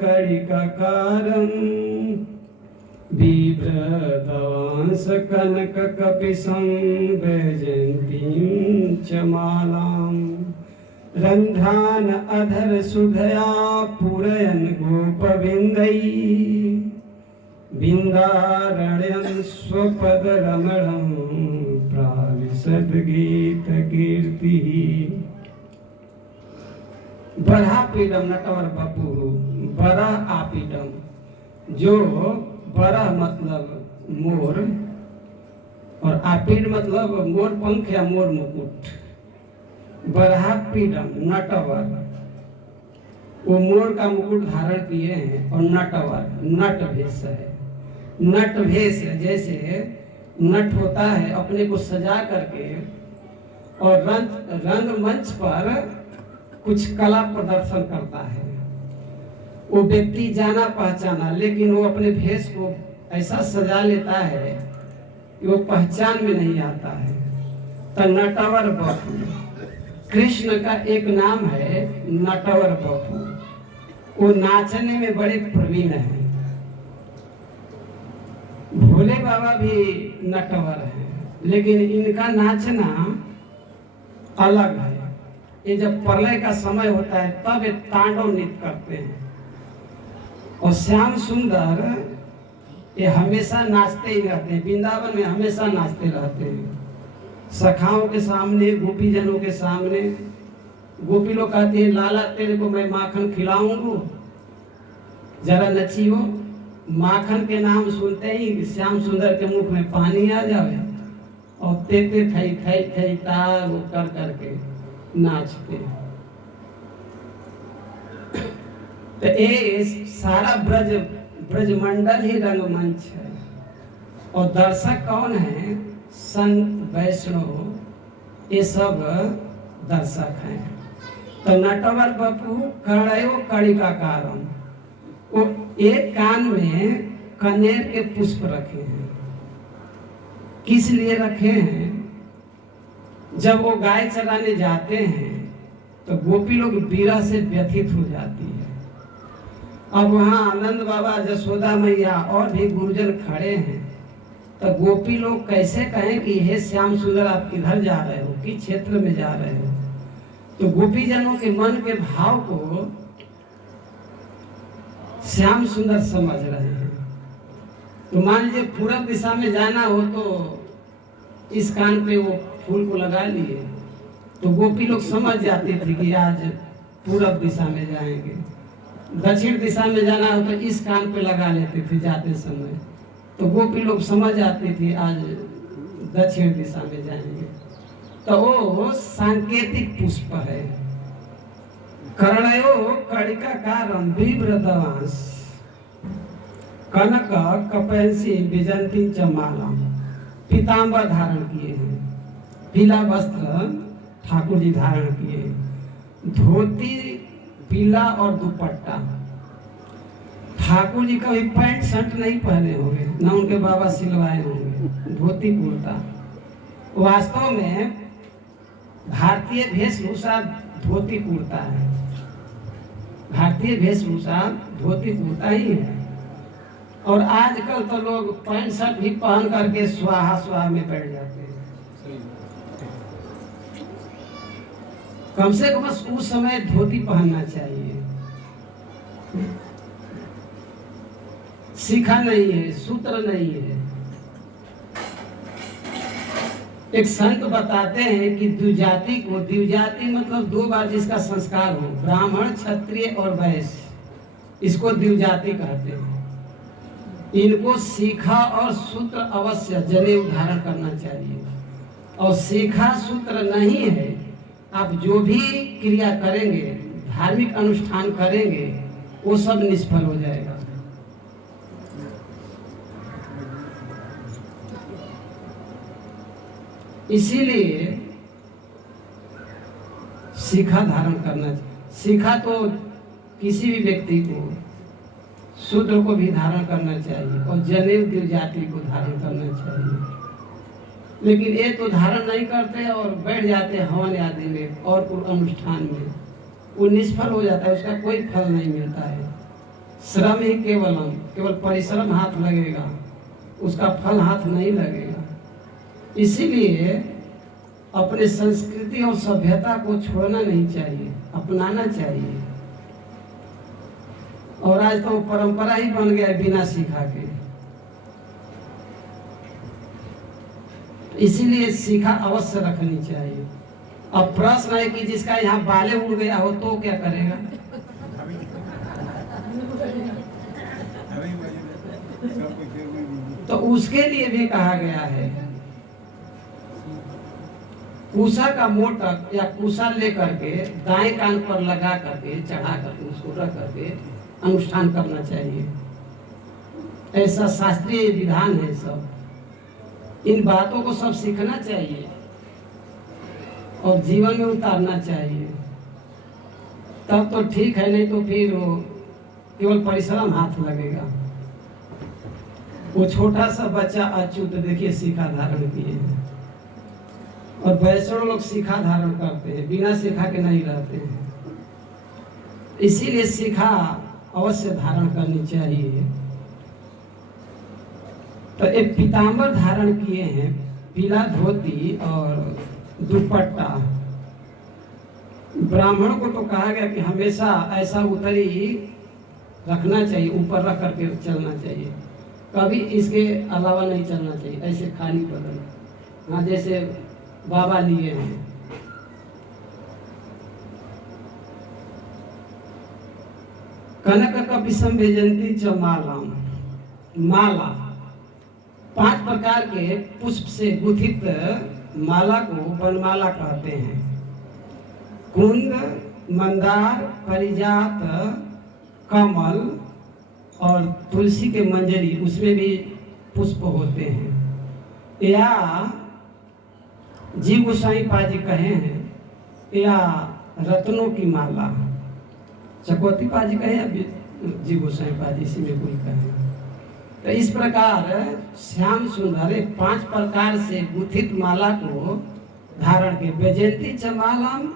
कणिकाकारं बिभ्रदवांस कनक कपिशं वैजयन्तीं च मालां रन्ध्रान् अधर सुधया पूरयन् गोपविन्दै बिन्दारण्यं स्वपदरमणं प्राविशद गीतकीर्तिः। बरहापीडम नटवर बपू, बरह आपीडम, जो बरह मतलब मोर और आपीड मतलब मोर पंख या मोर मुकुट। बरहापीडम नटवर, वो मोर का मुकुट धारण किए हैं, और नटवर नट भेष है। नट भेष जैसे नट होता है अपने को सजा करके और रंगमंच पर कुछ कला प्रदर्शन करता है, वो व्यक्ति जाना पहचाना, लेकिन वो अपने भेष को ऐसा सजा लेता है कि वो पहचान में नहीं आता है। तो नटवर बपू कृष्ण का एक नाम है, नटवर बपू। वो नाचने में बड़े प्रवीण हैं। भोले बाबा भी नटवर हैं, लेकिन इनका नाचना अलग है। ये जब प्रलय का समय होता है तब ये तांडव नृत्य करते हैं, और श्याम सुंदर ये हमेशा नाचते ही रहते हैं। वृंदावन में हमेशा नाचते रहते हैं, सखाओं के सामने, गोपी जनों के सामने। गोपी लोग कहते हैं, लाला तेरे को मैं माखन खिलाऊंगा, जरा नचियो। माखन के नाम सुनते ही श्याम सुंदर के मुख में पानी आ जावे, और तेते थई थई थई तार वो कर करके नाचते। तो ये सारा ब्रजमंडल ही रंगमंच है, और दर्शक कौन है? संत वैष्णव, ये सब दर्शक हैं। तो नटवर बपू कड़यो कणिकाकारम, वो एक कान में कनेर के पुष्प रखे हैं। किस लिए रखे हैं? जब वो गाय चराने जाते हैं तो गोपी लोग विरह से व्यथित हो जाती है। अब वहाँ आनंद बाबा, जसोदा मैया और भी गुरुजन खड़े हैं, तो गोपी लोग कैसे कहें कि हे श्याम सुंदर आप किधर जा रहे हो, किस क्षेत्र में जा रहे हो? तो गोपी जनों के मन के भाव को श्याम सुंदर समझ रहे हैं। तो मान लीजिए पूरब दिशा में जाना हो तो इस कान पे वो फूल को लगा लिए, तो गोपी लोग समझ जाते थे कि आज पूरब दिशा में जाएंगे। दक्षिण दिशा में जाना हो तो इस कान पे लगा लेते थे जाते समय, तो गोपी लोग समझ जाते थे आज दक्षिण दिशा में जाएंगे। तो वो सांकेतिक पुष्प है। कर्णयो कणिकाकारं बिभ्रदवांस कनक कपैंसी विजंती च मालां, पीतांबर धारण किए हैं, पीला वस्त्र ठाकुर जी धारण किए, धोती पीला और दुपट्टा। ठाकुर जी कभी पैंट शर्ट नहीं पहने होंगे, ना उनके बाबा सिलवाए होंगे, धोती कुर्ता। वास्तव में भारतीय वेशभूषा धोती कुर्ता है, भारतीय वेशभूषा धोती कुर्ता ही है। और आजकल तो लोग पैंट शर्ट भी पहन करके स्वाहा स्वाहा में बैठ जाते हैं। कम से कम उस समय धोती पहनना चाहिए। शिखा नहीं है, सूत्र नहीं है। एक संत बताते हैं कि द्विजाति को, द्विजाति मतलब दो बार जिसका संस्कार हो, ब्राह्मण, क्षत्रिय और वैश्य, इसको द्विजाति कहते हैं। इनको शिखा और सूत्र अवश्य जनेऊ धारण करना चाहिए। और शिखा सूत्र नहीं है, आप जो भी क्रिया करेंगे, धार्मिक अनुष्ठान करेंगे, वो सब निष्फल हो जाएगा। इसीलिए शिखा धारण करना चाहिए। शिखा तो किसी भी व्यक्ति को, शूद्र को भी धारण करना चाहिए, और जनेऊ द्विजाति को धारण करना चाहिए। लेकिन ये तो धारण नहीं करते और बैठ जाते हवन आदि में और अनुष्ठान में, वो निष्फल हो जाता है, उसका कोई फल नहीं मिलता है। श्रम ही केवलम, केवल परिश्रम हाथ लगेगा, उसका फल हाथ नहीं लगेगा। इसीलिए अपने संस्कृति और सभ्यता को छोड़ना नहीं चाहिए, अपनाना चाहिए। और आज तो परंपरा ही बन गया है बिना सीखा के। इसीलिए सीखा अवश्य रखनी चाहिए। अब प्रश्न है कि जिसका यहाँ बाले उड़ गया हो तो क्या करेगा? तो उसके लिए भी कहा गया है कुशा का मोटक या कुशा लेकर के दाएं कान पर लगा करके चढ़ा करके उसको रख करके अनुष्ठान करना चाहिए। ऐसा शास्त्रीय विधान है। सब इन बातों को सब सीखना चाहिए और जीवन में उतारना चाहिए, तब तो ठीक है, नहीं तो फिर वो केवल परिश्रम हाथ लगेगा। वो छोटा सा बच्चा अच्युत देखिए सीखा धारण किए हैं, और वैष्णव लोग सीखा धारण करते हैं, बिना सीखा के नहीं रहते हैं। इसीलिए सीखा अवश्य धारण करनी चाहिए। तो एक पीताम्बर धारण किए हैं, पीला धोती और दुपट्टा। ब्राह्मण को तो कहा गया कि हमेशा ऐसा उतरी रखना चाहिए, ऊपर रख करके चलना चाहिए, कभी इसके अलावा नहीं चलना चाहिए। ऐसे खाली बदन, हाँ जैसे बाबा लिए हैं। कनक कपिसम भेजंती च मालाम, माला 5 प्रकार के पुष्प से गुथित माला को वनमाला कहते हैं। कुंद, मंदार, परिजात, कमल और तुलसी के मंजरी, उसमें भी पुष्प होते हैं। या जीव गोसाई पाजी कहे हैं, या रत्नों की माला चकोती पाजी कहे या जीव गोसाई पाजी, इसी में कोई कहे। तो इस प्रकार श्याम सुंदर 5 प्रकार से गुथित माला को धारण के वैजयंती चमालम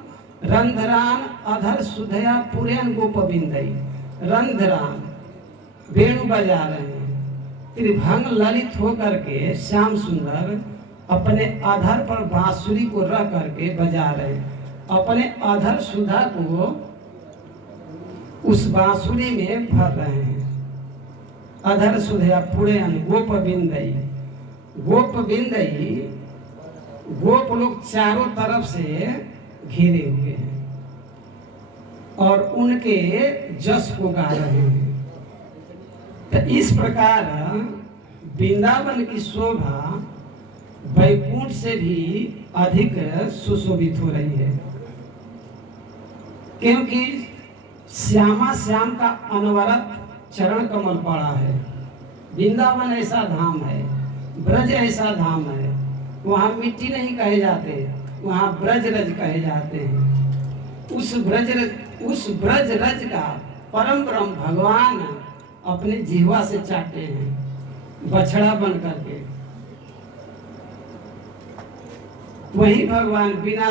रंधरान अधर सुधया पुरैन गोपविंदई। रंधरान वेणु बजा रहे हैं, त्रिभंग ललित होकर के श्याम सुंदर अपने अधर पर बांसुरी को रख करके बजा रहे हैं। अपने अधर सुधा को उस बांसुरी में भर रहे हैं। अधर सुधया पुरैन गोपविंदई। गोपविंदई, गोप लोग चारों तरफ से घिरे हुए हैं और उनके जस को गा रहे हैं। तो इस प्रकार वृंदावन की शोभा वैकुंठ से भी अधिक सुशोभित हो रही है, क्योंकि श्यामा श्याम का अनवरत चरण कमल पड़ा है। वृंदावन ऐसा धाम है, ब्रज ऐसा धाम है, वहाँ मिट्टी नहीं कहे जाते, वहाँ ब्रज रज कहे जाते हैं। उस ब्रज रज का परम ब्रह्म भगवान अपने जिह्वा से चाटते हैं बछड़ा बन करके। वही भगवान बिना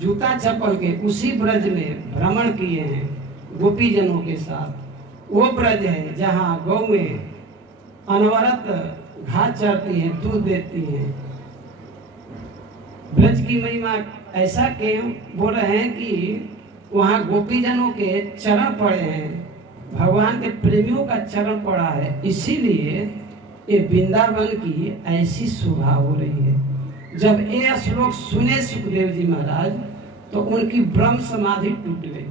जूता चप्पल के उसी ब्रज में भ्रमण किए हैं गोपी जनों के साथ। वो ब्रज है जहाँ गौएं अनवरत घास चरती हैं, दूध देती हैं। ब्रज की महिमा ऐसा क्यों बोल रहे हैं कि वहाँ गोपी जनों के चरण पड़े हैं, भगवान के प्रेमियों का चरण पड़ा है, इसीलिए ये वृंदावन की ऐसी शोभा हो रही है। जब ये श्लोक सुने सुखदेव जी महाराज तो उनकी ब्रह्म समाधि टूट गई।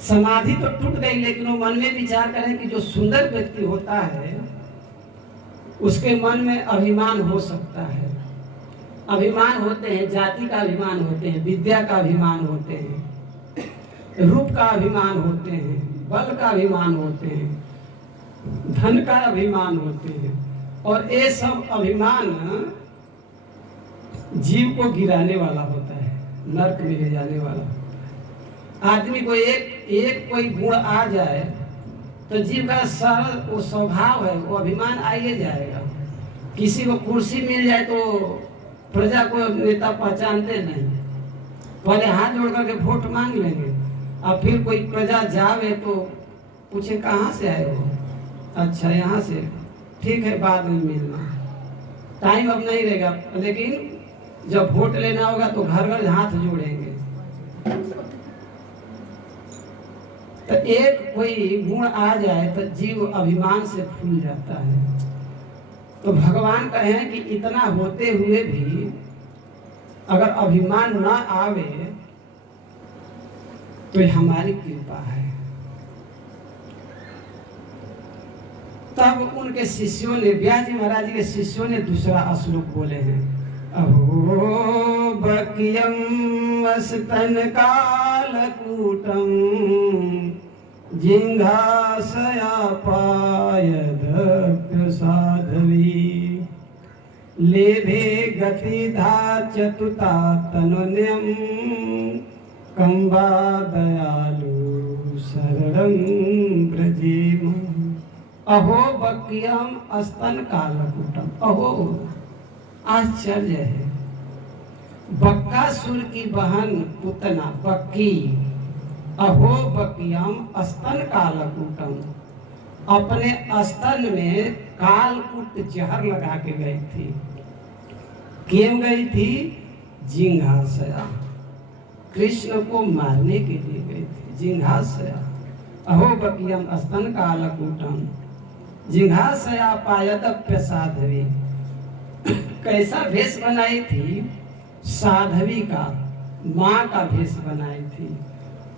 समाधि तो टूट गई, लेकिन वो मन में विचार करें कि जो सुंदर व्यक्ति होता है उसके मन में अभिमान हो सकता है। अभिमान होते हैं, जाति का अभिमान होते हैं, विद्या का अभिमान होते हैं, रूप का अभिमान होते हैं, बल का अभिमान होते हैं, धन का अभिमान होते हैं, और ये सब अभिमान जीव को गिराने वाला होता है, नरक में ले जाने वाला। आदमी को एक कोई गुण आ जाए तो जीव का सरल वो स्वभाव है, वो अभिमान आइए जाएगा। किसी को कुर्सी मिल जाए तो प्रजा को नेता पहचानते नहीं, पहले हाथ जोड़ करके वोट मांग लेंगे, अब फिर कोई प्रजा जावे तो पूछे कहाँ से आए हो, अच्छा यहाँ से, ठीक है बाद में मिलना, टाइम अब नहीं रहेगा। लेकिन जब वोट लेना होगा तो घर घर हाथ जोड़ेंगे। तो एक कोई गुण आ जाए तो जीव अभिमान से फूल जाता है। तो भगवान कहें कि इतना होते हुए भी अगर अभिमान न आवे तो हमारी कृपा है। तब उनके शिष्यों ने, व्यास जी महाराज जी के शिष्यों ने दूसरा श्लोक बोले हैं, अहो बकियम वस्तन कालकूटम जिंघासया पायदप्य साधवी लेभे गतिधा चतुता तनुन्यम कंबा दयालु शरणं ब्रजेम। अहो बकियम स्तन कालकूटम, अहो आश्चर्य है, बक्कासुर की बहन पुतना बक्की, अहो बकियम स्तन कालकूटम, अपने स्तन में कालकूट जहर लगा के गई थी। क्यों गई थी? जिंघासया, कृष्ण को मारने के लिए गई थी। जिंघासया, अहो बकियम स्तन कालकूटम जिंघासया पायदप्य साधवी। कैसा भेष बनाई थी? साधवी का, माँ का भेष बनाई थी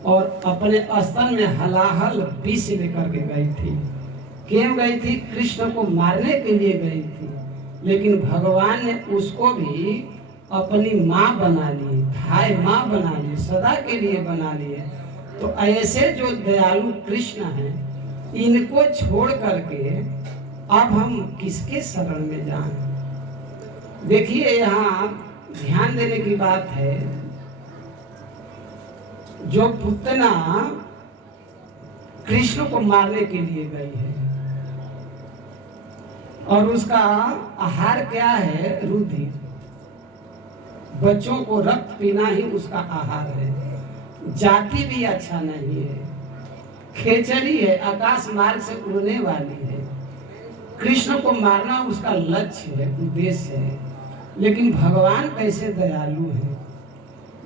और अपने स्तन में हलाहल विष लेकर के गई थी। क्यों गई थी? कृष्ण को मारने के लिए गई थी। लेकिन भगवान ने उसको भी अपनी माँ बना ली, भाई माँ बना ली, सदा के लिए बना लिए। तो ऐसे जो दयालु कृष्ण हैं, इनको छोड़ करके अब हम किसके शरण में जाएं? देखिए यहाँ ध्यान देने की बात है, जो पुतना कृष्ण को मारने के लिए गई है और उसका आहार क्या है? रुधिर। बच्चों को रक्त पीना ही उसका आहार है। जाति भी अच्छा नहीं है, खेचरी है, आकाश मार्ग से उड़ने वाली है। कृष्ण को मारना उसका लक्ष्य है, उद्देश्य है। लेकिन भगवान कैसे दयालु है,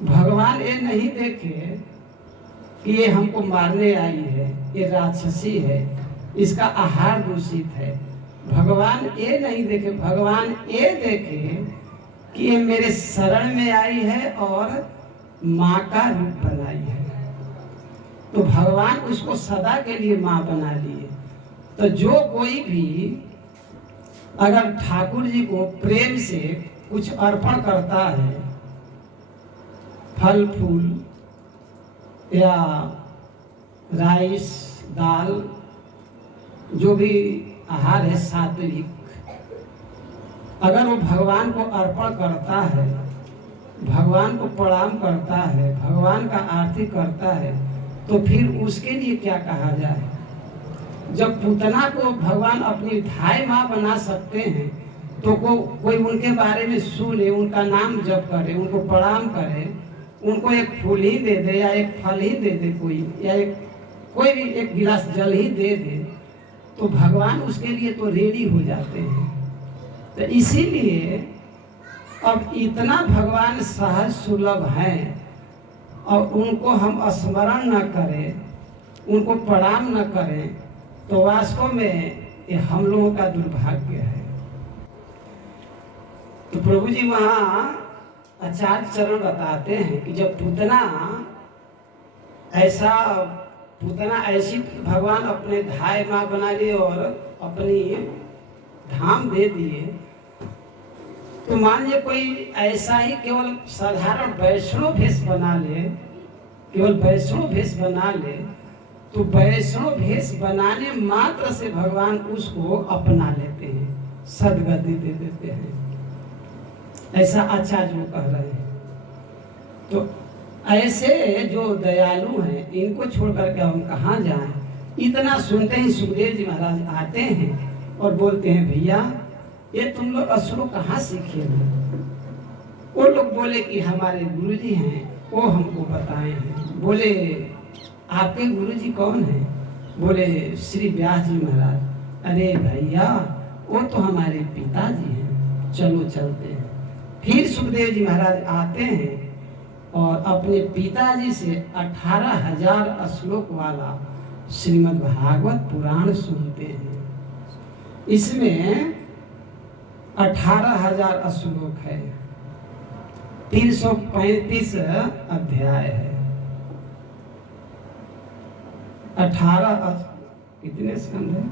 भगवान ये नहीं देखे कि ये हमको मारने आई है, ये राक्षसी है, इसका आहार दूषित है। भगवान ये नहीं देखे, भगवान ये देखे कि ये मेरे शरण में आई है और माँ का रूप बनाई है। तो भगवान उसको सदा के लिए माँ बना लिए। तो जो कोई भी अगर ठाकुर जी को प्रेम से कुछ अर्पण करता है, फल फूल या राइस दाल, जो भी आहार है सात्विक, अगर वो भगवान को अर्पण करता है, भगवान को प्रणाम करता है, भगवान का आरती करता है, तो फिर उसके लिए क्या कहा जाए? जब पुतना को भगवान अपनी भाई माँ बना सकते हैं, तो कोई उनके बारे में सुने, उनका नाम जप करे, उनको प्रणाम करे, उनको एक फूल ही दे दे या एक फल ही दे दे कोई, या कोई भी एक गिलास जल ही दे दे, तो भगवान उसके लिए तो रेडी हो जाते हैं। तो इसीलिए अब इतना भगवान सहज सुलभ हैं और उनको हम स्मरण न करें, उनको प्रणाम न करें, तो वास्तव में ये हम लोगों का दुर्भाग्य है। तो प्रभु जी वहाँ आचार्य चरण बताते हैं कि जब पुतना ऐसी भगवान अपने धाय माँ बना लिए और अपनी धाम दे दिए, तो मान लीजिए कोई ऐसा ही केवल साधारण वैष्णव भेष बना ले, केवल वैष्णव भेष बना ले, तो वैष्णव भेष बनाने मात्र से भगवान उसको अपना लेते हैं, सदगति दे देते हैं। ऐसा अच्छा जो कह रहे हैं। तो ऐसे जो दयालु हैं, इनको छोड़ करके हम कहाँ जाएं? इतना सुनते ही सुखदेव जी महाराज आते हैं और बोलते हैं, भैया ये तुम लोग असुर कहाँ सीखे हो? वो लोग बोले कि हमारे गुरुजी हैं, वो हमको बताए हैं। बोले आपके गुरु जी कौन है? बोले श्री व्यास जी महाराज। अरे भैया वो तो हमारे पिताजी हैं, चलो चलते हैं। फिर सुखदेव जी महाराज आते हैं और अपने पिताजी से 18,000 श्लोक वाला श्रीमद् भागवत पुराण सुनते हैं। इसमें 18,000 श्लोक है, 335 अध्याय है। 18 कितने स्कंद है?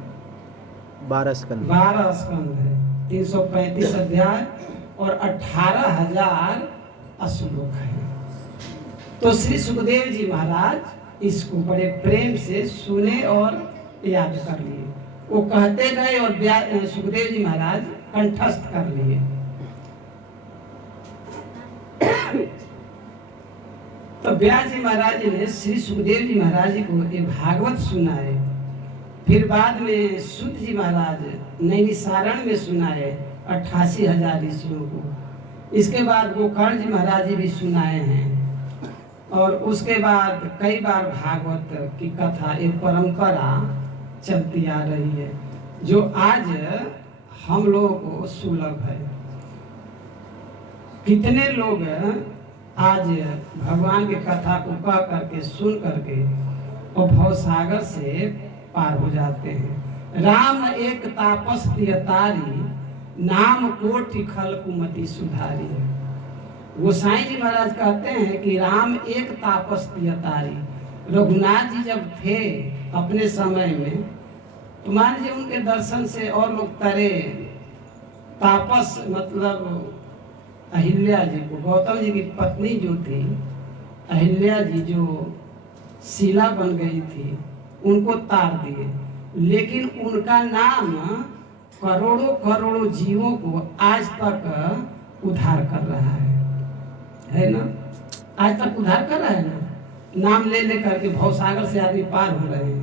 12 स्कंद। 12 स्कंद है, 335 अध्याय और 18,000 श्लोक है। तो श्री सुखदेव जी महाराज इसको बड़े प्रेम से सुने और याद कर लिए। वो कहते गए और सुखदेव जी महाराज कंठस्थ कर लिए। तो व्यास जी महाराज ने श्री सुखदेव जी महाराज जी को ये भागवत सुनाए। फिर बाद में सूत जी महाराज नैमिषारण्य में सुनाए 88,000 ऋषियों को। इसके बाद गोकर्ण जी महाराज जी भी सुनाए हैं। और उसके बाद कई बार भागवत की कथा एक परंपरा चलती आ रही है, जो आज हम लोगों को सुलभ है। कितने लोग आज भगवान की कथा को कह करके सुन करके और भवसागर से पार हो जाते हैं। राम एक तापस तारी, नाम कोटि खल कुमति सुधारी। गोसाई जी महाराज कहते हैं कि राम एक तापस तारी। रघुनाथ जी जब थे अपने समय में, तो मान लीजिए उनके दर्शन से और लोग तरे। तापस मतलब अहिल्या जी को, गौतम जी की पत्नी जो थी अहिल्या जी, जो शिला बन गई थी, उनको तार दिए। लेकिन उनका नाम करोड़ों करोड़ों जीवों को आज तक उद्धार कर रहा है ना? आज तक उद्धार कर रहा है ना? नाम ले ले करके भवसागर से आदमी पार हो रहे हैं।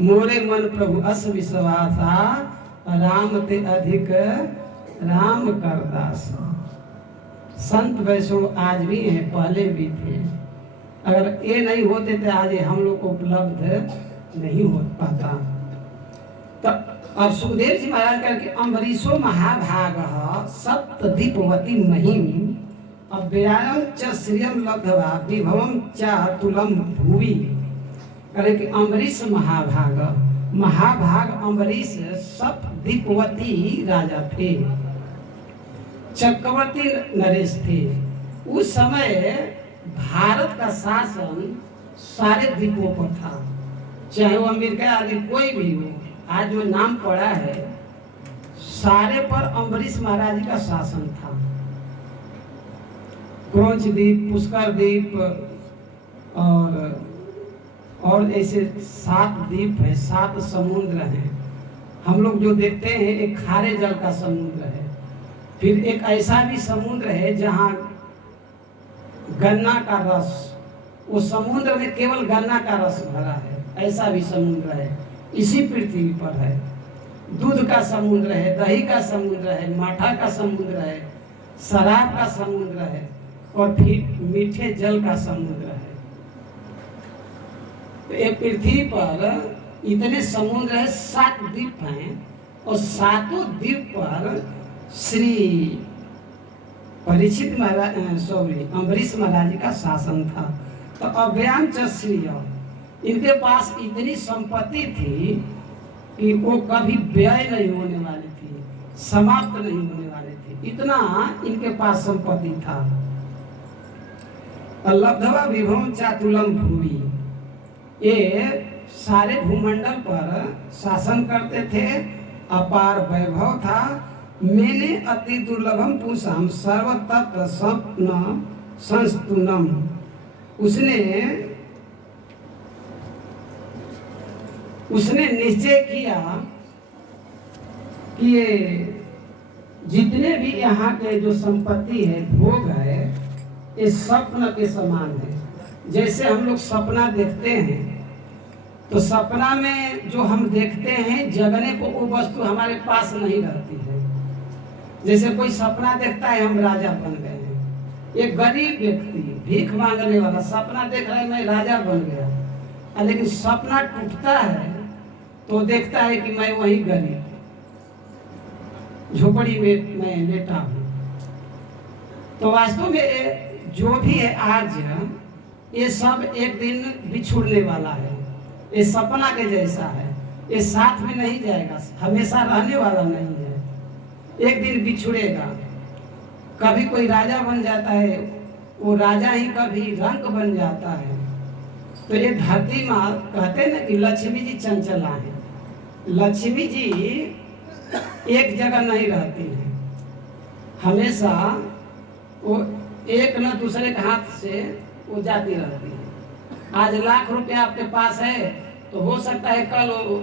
मोरे मन प्रभु अस विश्वासा, राम ते अधिक राम करदास। संत वैष्णव आज भी हैं, पहले भी थे। अगर ये नहीं होते तो आज हम लोग को उपलब्ध नहीं हो पाता। तो अब सुखदेव जी महाराज करके अम्बरीशो महाभाग सप्तदीपवती महिम अव्ययम च श्रियम लब्धवा विभवम च तुलम भुवि। करे कि अम्बरीश महाभाग अम्बरीश सप्तदीपवती राजा थे, चक्रवर्ती नरेश थे। उस समय भारत का शासन सारे द्वीपों पर था, चाहे वो अमेरिका आदि कोई भी हो। आज जो नाम पड़ा है सारे पर अम्बरीश महाराज जी का शासन था। क्रौंच द्वीप, पुष्कर द्वीप और ऐसे 7 द्वीप है, 7 समुद्र हैं। हम लोग जो देखते हैं एक खारे जल का समुद्र है, फिर एक ऐसा भी समुद्र है जहाँ गन्ना का रस, वो समुद्र में केवल गन्ना का रस भरा है, ऐसा भी समुद्र है। इसी पृथ्वी पर है। दूध का समुद्र है, दही का समुद्र है, माठा का समुद्र है, शराब का समुद्र है और फिर मीठे जल का समुद्र है। तो ये पृथ्वी पर इतने समुद्र है, 7 द्वीप हैं और 7 द्वीप पर श्री परीक्षित महाराज अम्बरीश महाराज जी का शासन था। तो अव्ययम च श्रिय, इनके पास इतनी संपत्ति थी कि वो कभी व्यय नहीं होने वाली थी, समाप्त नहीं होने वाली थी, इतना इनके पास संपत्ति था। लब्धवा विभवम चातुलम भूमि, ये सारे भूमंडल पर शासन करते थे, अपार वैभव था। मैंने अति दुर्लभम पूषाम सर्वतत्व स्वप्न संस्तुनम, उसने निश्चय किया कि ये जितने भी यहाँ के जो संपत्ति है, भोग है, ये स्वप्न के समान है। जैसे हम लोग सपना देखते हैं तो सपना में जो हम देखते हैं जगने को वो वस्तु हमारे पास नहीं रहती है। जैसे कोई सपना देखता है हम राजा बन गए हैं, एक गरीब व्यक्ति भीख मांगने वाला सपना देख रहा है मैं राजा बन गया, लेकिन सपना टूटता है तो देखता है कि मैं वही गरीब झोपड़ी में मैं लेटा हूँ। तो वास्तव में जो भी है आज ये सब एक दिन बिछुड़ने वाला है, ये सपना के जैसा है, ये साथ में नहीं जाएगा, हमेशा रहने वाला नहीं है, एक दिन बिछुड़ेगा। कभी कोई राजा बन जाता है, वो राजा ही कभी रंक बन जाता है। तो ये धरती माँ कहते ना कि लक्ष्मी जी चंचला है, लक्ष्मी जी एक जगह नहीं रहती है, हमेशा वो एक न दूसरे के हाथ से वो जाती रहती है। आज लाख रुपया आपके पास है तो हो सकता है कल वो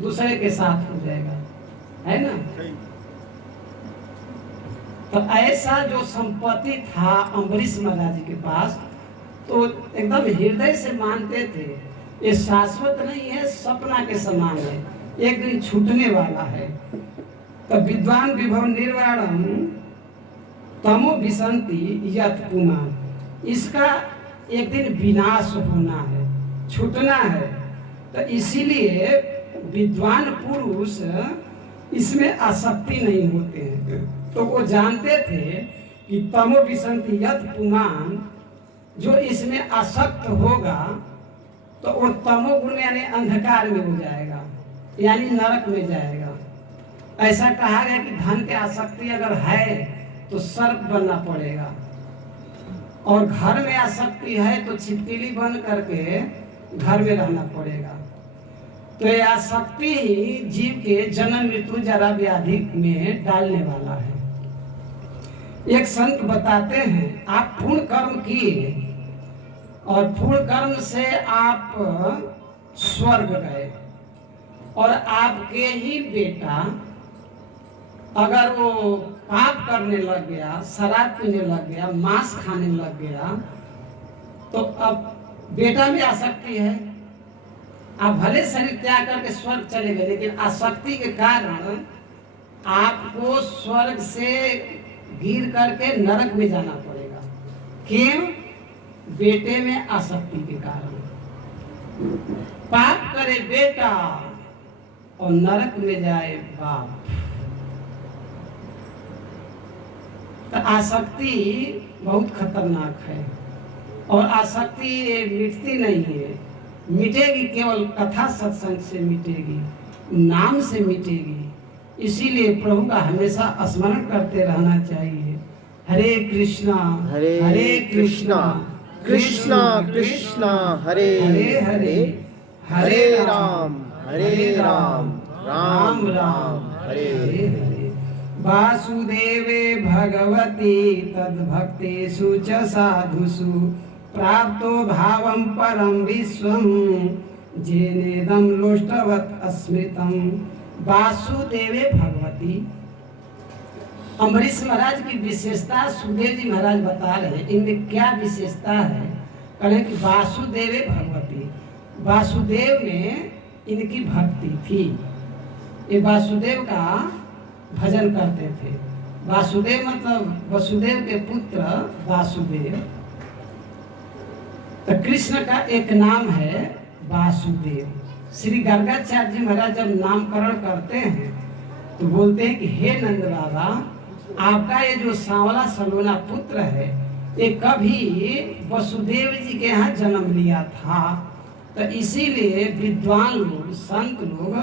दूसरे के साथ हो जाएगा, है ना। तो ऐसा जो संपत्ति था अम्बरीश महाराज के पास, तो एकदम हृदय से मानते थे ये शाश्वत नहीं है, सपना के समान है, एक दिन छूटने वाला है। तो विद्वान विभव निर्वाणम तमो विसंति यत पुमान, इसका एक दिन विनाश होना है, छूटना है। तो इसीलिए विद्वान पुरुष इसमें आसक्ति नहीं होते हैं। तो वो जानते थे कि तमो विसंति यत पुमान, जो इसमें आसक्त होगा तो वो तमोगुण यानी अंधकार में हो जाएगा, यानी नरक में जाएगा। ऐसा कहा गया कि धन के आसक्ति अगर है तो सर्प बनना पड़ेगा, और घर में आसक्ति है तो छिपकली बन करके घर में रहना पड़ेगा। तो ये आसक्ति ही जीव के जन्म मृत्यु जरा व्याधि में डालने वाला है। एक संत बताते हैं आप पूर्ण कर्म किए और पूर्ण कर्म से आप स्वर्ग गए, और आपके ही बेटा अगर वो पाप करने लग गया, शराब पीने लग गया, मांस खाने लग गया, तो अब बेटा में आसक्ति है, आप भले शरीर त्याग करके स्वर्ग चले गए, लेकिन आसक्ति के कारण आपको स्वर्ग से गिर करके नरक में जाना पड़ेगा। क्यों? बेटे में आसक्ति के कारण। पाप करे बेटा और नरक में जाए बाप। तो आसक्ति बहुत खतरनाक है, और आसक्ति मिटती नहीं है, मिटेगी केवल कथा सत्संग से मिटेगी, नाम से मिटेगी। इसीलिए प्रभु का हमेशा स्मरण करते रहना चाहिए। हरे कृष्णा हरे कृष्णा कृष्णा कृष्णा हरे हरे, हरे राम राम राम हरे हरे। वासुदेवे भगवती तद्भक्तेषु च साधुषु प्राप्तो भावं परम विश्वं जेनेदं लोष्टवत् अस्मृतं। वासुदेवे भगवती, अम्बरीश महाराज की विशेषता सुखदेव जी महाराज बता रहे हैं। इनमें क्या विशेषता है? कहें कि वासुदेवे भगवती, वासुदेव में इनकी भक्ति थी, ये वासुदेव का भजन करते थे। वासुदेव मतलब वसुदेव के पुत्र वासुदेव। तो कृष्ण का एक नाम है वासुदेव। श्री गर्गाचार्य जी महाराज जब नामकरण करते हैं तो बोलते हैं कि हे नंद बाबा, आपका ये जो सांवला सलोना पुत्र है ये कभी वसुदेव जी के यहाँ जन्म लिया था। तो इसीलिए विद्वान लोग, संत लोग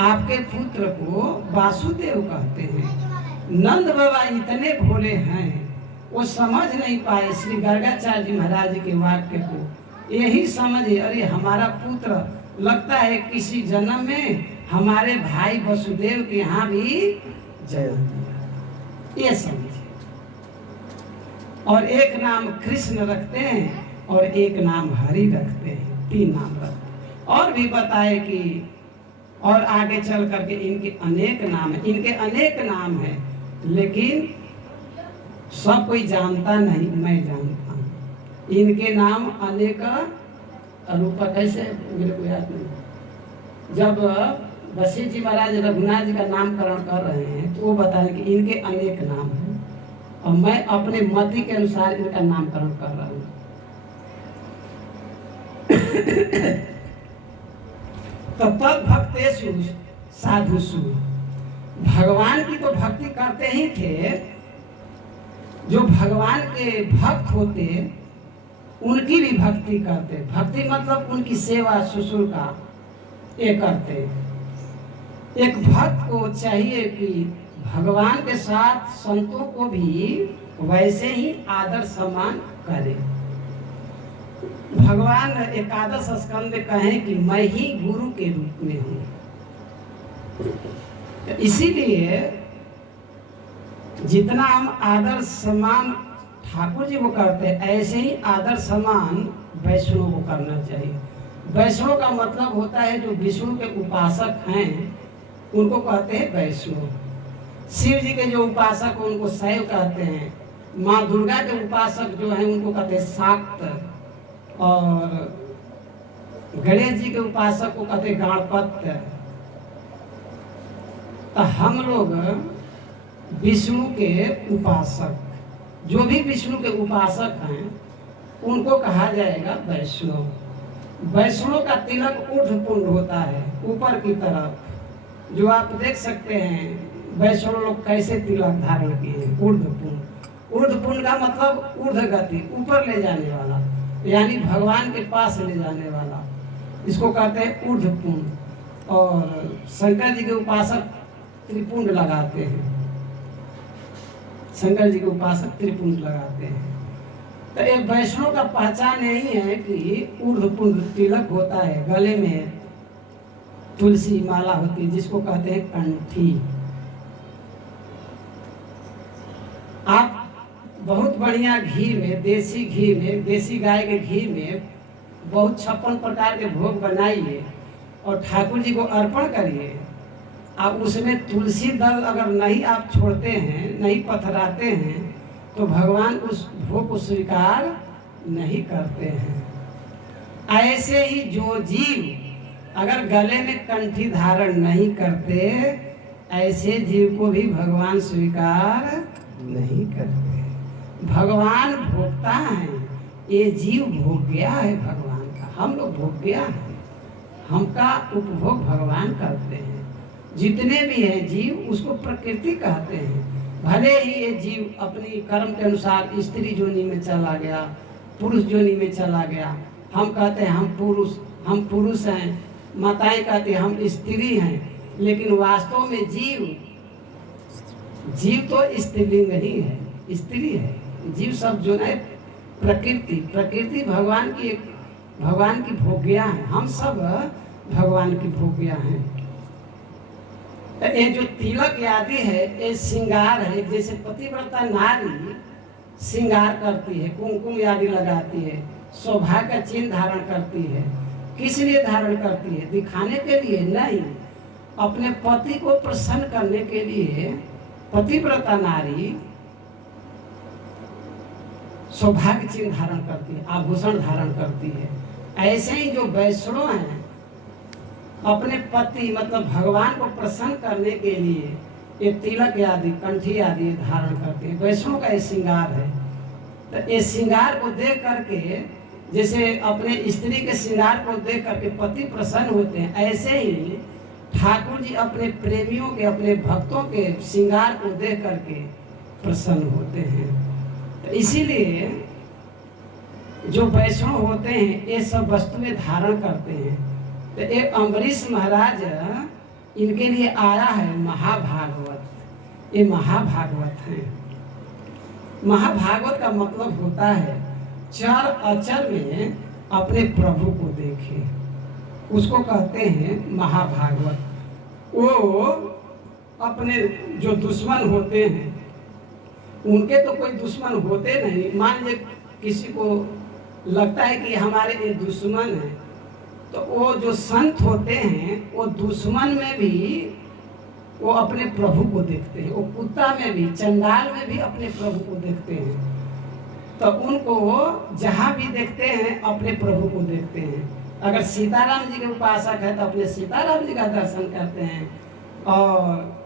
आपके पुत्र को वासुदेव कहते हैं। नंद बाबा इतने भोले हैं, वो समझ नहीं पाए श्री गर्गाचार्य जी महाराज के वाक्य को। यही समझे, अरे हमारा पुत्र लगता है किसी जन्म में हमारे भाई वसुदेव के यहाँ भी जन्म लिया, ये समझे। और एक नाम कृष्ण रखते हैं और एक नाम हरि रखते हैं, 3 नाम रखते हैं। और भी बताए कि और आगे चल करके इनके अनेक नाम है, इनके अनेक नाम है, लेकिन सब कोई जानता नहीं, मैं जानता हूँ। इनके नाम अनेक रूप, कैसे मेरे को याद नहीं। जब वशिष्ठ जी महाराज रघुनाथ जी का नामकरण कर रहे हैं तो वो बता रहे कि इनके अनेक नाम हैं। और मैं अपने मति के अनुसार इनका नामकरण कर रहा हूँ। तो तद भक्तेषु साधुषु, भगवान की तो भक्ति करते ही थे, जो भगवान के भक्त होते उनकी भी भक्ति करते। भक्ति मतलब उनकी सेवा शुश्रूषा ये करते। एक भक्त को चाहिए कि भगवान के साथ संतों को भी वैसे ही आदर सम्मान करे। भगवान एकादश स्कंद कहें कि मैं ही गुरु के रूप में हूँ। तो इसीलिए जितना हम आदर सम्मान ठाकुर जी को करते हैं, ऐसे ही आदर सम्मान वैष्णव को करना चाहिए। वैष्णव का मतलब होता है जो विष्णु के उपासक हैं उनको कहते हैं वैष्णव। शिव जी के जो उपासक हैं उनको शैव कहते हैं। माँ दुर्गा के उपासक जो हैं उनको कहते हैं शाक्त, और गणेश जी के उपासक को कहते हैं गणपत्य। तो हम लोग विष्णु के उपासक, जो भी विष्णु के उपासक हैं उनको कहा जाएगा वैष्णव। वैष्णव का तिलक ऊर्ध्वपुंड होता है, ऊपर की तरफ, जो आप देख सकते हैं वैष्णव लोग कैसे तिलक धारण किए हैं, ऊर्ध्वपुंड। ऊर्ध्वपुंड का मतलब ऊर्ध्व गति, ऊपर ले जाने वाला, यानी भगवान के पास ले जाने वाला, इसको कहते हैं ऊर्ध्वपुंड। और शंकर जी के उपासक त्रिपुंड लगाते हैं, शंकर जी के उपासक त्रिपुंड लगाते हैं। तो एक वैष्णव का पहचान यही है कि ऊर्ध्वपुंड तिलक होता है, गले में तुलसी माला होती है जिसको कहते हैं कंठी। आप बहुत बढ़िया घी में, देसी घी में, देसी गाय के घी में बहुत 56 प्रकार के भोग बनाइए और ठाकुर जी को अर्पण करिए। आप उसमें तुलसी दल अगर नहीं आप छोड़ते हैं, नहीं पथराते हैं, तो भगवान उस भोग को स्वीकार नहीं करते हैं। ऐसे ही जो जीव अगर गले में कंठी धारण नहीं करते, ऐसे जीव को भी भगवान स्वीकार नहीं करते। भगवान भोगता है, ये जीव भोग गया है भगवान का, हम लोग भोग गया है, हमका उपभोग भगवान करते हैं। जितने भी हैं जीव उसको प्रकृति कहते हैं। भले ही ये जीव अपनी कर्म के अनुसार स्त्री जोनि में चला गया, पुरुष जोनि में चला गया, हम कहते हैं हम पुरुष हैं, माताएं कहते हैं हम स्त्री हैं, लेकिन वास्तव में जीव तो स्त्रीलिंग ही है, स्त्री है। जीव सब जो है प्रकृति भगवान की भोग्या है। हम सब भगवान की भोग्या हैं। ये जो तिलक आदि है ये श्रृंगार है। जैसे पतिव्रता नारी श्रृंगार करती है, कुमकुम आदि लगाती है, सौभाग्य का चिन्ह धारण करती है। किस लिए धारण करती है? दिखाने के लिए नहीं, अपने पति को प्रसन्न करने के लिए पतिव्रता नारी सौभाग्य चिन्ह धारण करती है, आभूषण धारण करती है। ऐसे ही जो वैष्णव हैं अपने पति मतलब भगवान को प्रसन्न करने के लिए ये तिलक आदि, कंठी आदि धारण करते हैं। वैष्णव का ये श्रृंगार है। तो ये श्रृंगार को देख करके, जैसे अपने स्त्री के श्रृंगार को देख करके पति प्रसन्न होते हैं, ऐसे ही ठाकुर जी अपने प्रेमियों के, अपने भक्तों के श्रृंगार को देख करके प्रसन्न होते हैं। तो इसीलिए जो वैष्णव होते हैं ये सब वस्तुएं धारण करते हैं। तो एक अम्बरीश महाराज इनके लिए आया है महाभागवत। ये महाभागवत है। महाभागवत का मतलब होता है चर अचर में अपने प्रभु को देखे, उसको कहते हैं महाभागवत। वो अपने जो दुश्मन होते हैं, उनके तो कोई दुश्मन होते नहीं। मान लीजिए किसी को लगता है कि हमारे ये दुश्मन है, तो वो जो संत होते हैं वो दुश्मन में भी वो अपने प्रभु को देखते हैं, वो कुत्ता में भी, चंडाल में भी अपने प्रभु को देखते हैं। तो उनको जहाँ भी देखते हैं अपने प्रभु को देखते हैं। अगर सीताराम जी के उपासक है तो अपने सीताराम जी का दर्शन करते हैं, और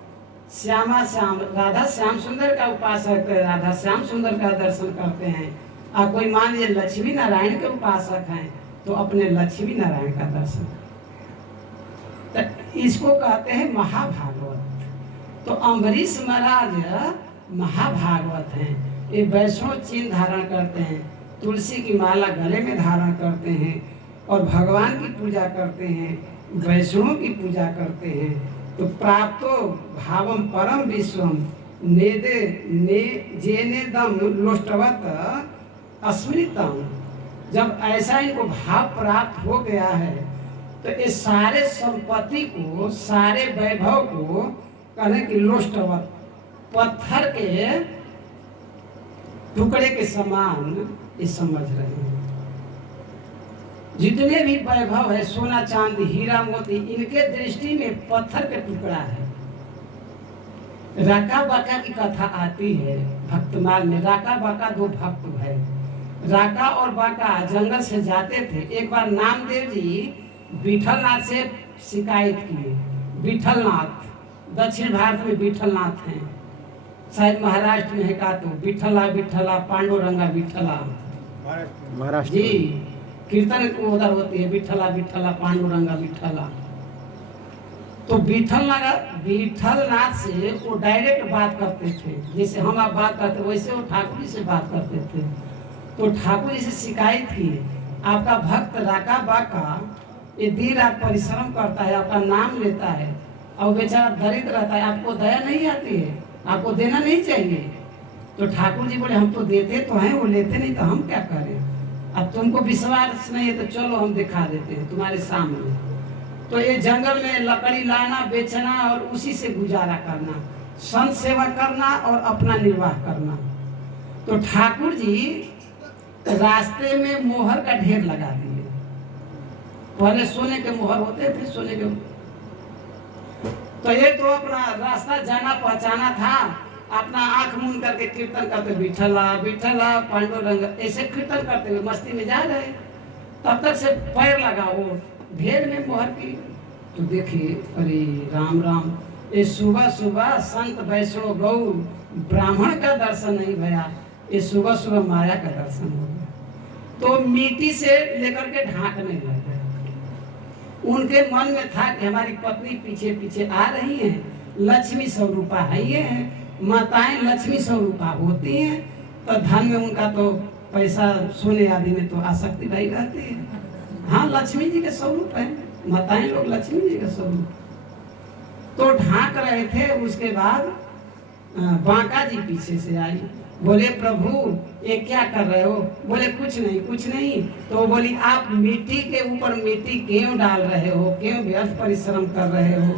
श्यामा श्याम, राधा श्याम सुंदर का उपासक राधा श्याम सुंदर का दर्शन करते हैं, और कोई मान लीजिए लक्ष्मी नारायण के उपासक हैं तो अपने लक्ष्मी नारायण का दर्शन। तो इसको कहते हैं महाभागवत। तो अम्बरीश महाराज महाभागवत हैं। ये वैष्णव चिन्ह धारण करते हैं, तुलसी की माला गले में धारण करते हैं और भगवान की पूजा करते हैं, वैष्णव की पूजा करते हैं। तो प्राप्तो भावम परम विश्वम नेदे ने जेनेदम लोष्टवत अस्मृतम। जब ऐसा इनको भाव प्राप्त हो गया है तो इस सारे संपत्ति को, सारे वैभव को कहने की लोष्टवत, पत्थर के टुकड़े के समान ये समझ रहे हैं। जितने भी वैभव है, सोना चांदी हीरा मोती, इनके दृष्टि में पत्थर के टुकड़ा है। राका बाका की कथा आती है भक्तमाल में। राका बाका दो भक्त है। राका और बाका जंगल से जाते थे। एक बार नामदेव जी विठलनाथ से शिकायत किए। विठलनाथ दक्षिण भारत में विठलनाथ हैं, शायद महाराष्ट्र में है का, तो विठला विठला पांडुरंगा विठला महाराष्ट्र जी कीर्तन उधर होती है, विठला विठला पांडुरंगा विठला। तो विठलनाथ से वो डायरेक्ट बात करते थे, जैसे हम आप बात करते वैसे वो ठाकुर जी से बात करते थे। तो ठाकुर जी से शिकायत की, आपका भक्त राका बाका ये दिन रात परिश्रम करता है, आपका नाम लेता है और बेचारा दरिद्र रहता है, आपको दया नहीं आती है, आपको देना नहीं चाहिए। तो ठाकुर जी बोले हम तो देते तो हैं, वो लेते नहीं तो हम क्या करें। अब तुमको विश्वास नहीं है तो चलो हम दिखा देते हैं तुम्हारे सामने। तो ये जंगल में लकड़ी लाना बेचना और उसी से गुजारा करना, संत सेवा करना और अपना निर्वाह करना। तो ठाकुर जी रास्ते में मोहर का ढेर लगा दिए। पहले सोने के मोहर होते थे, सोने के। तो ये तो अपना रास्ता जाना पहचाना था, अपना आंख मूंद करके कीर्तन करते, विठला विठला पांडुरंग, ऐसे कीर्तन करते हुए मस्ती में जा रहे। तब तक से पैर लगा वो ढेर में मोहर की। तो देखिए अरे राम राम, ये सुबह सुबह संत वैष्णव गौ ब्राह्मण का दर्शन नहीं भया, ये सुबह सुबह माया का दर्शन हो गया। तो मिट्टी से लेकर के ढांकने लगे। उनके मन में था कि हमारी पत्नी पीछे पीछे आ रही है, लक्ष्मी स्वरूपा है, ये है माताएं लक्ष्मी स्वरूपा होती हैं। तो धन में उनका तो पैसा सोने आदि में तो आसक्ति भाई रहती है। हाँ लक्ष्मी जी के स्वरूप है, माताएं लोग लक्ष्मी जी के स्वरूप। तो ढांक रहे थे। उसके बाद बांका जी पीछे से आई, बोले प्रभु ये क्या कर रहे हो। बोले कुछ नहीं कुछ नहीं। तो बोली आप मिट्टी के ऊपर मिट्टी क्यों डाल रहे हो, क्यों व्यर्थ परिश्रम कर रहे हो।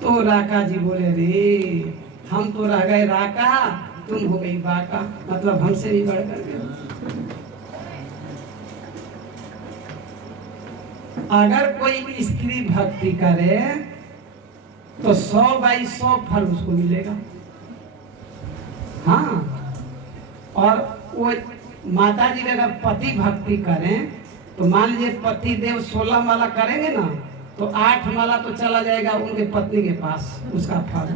तो राका जी बोले रे हम तो रह गए राका, तुम हो गई बाका, मतलब हमसे भी बढ़कर गए। अगर कोई स्त्री भक्ति करे तो 100/100 फल उसको मिलेगा। हाँ, और वो माता जी अगर पति भक्ति करें तो मान लीजिए पति देव 16 माला करेंगे ना, तो 8 माला तो चला जाएगा उनके पत्नी के पास, उसका फल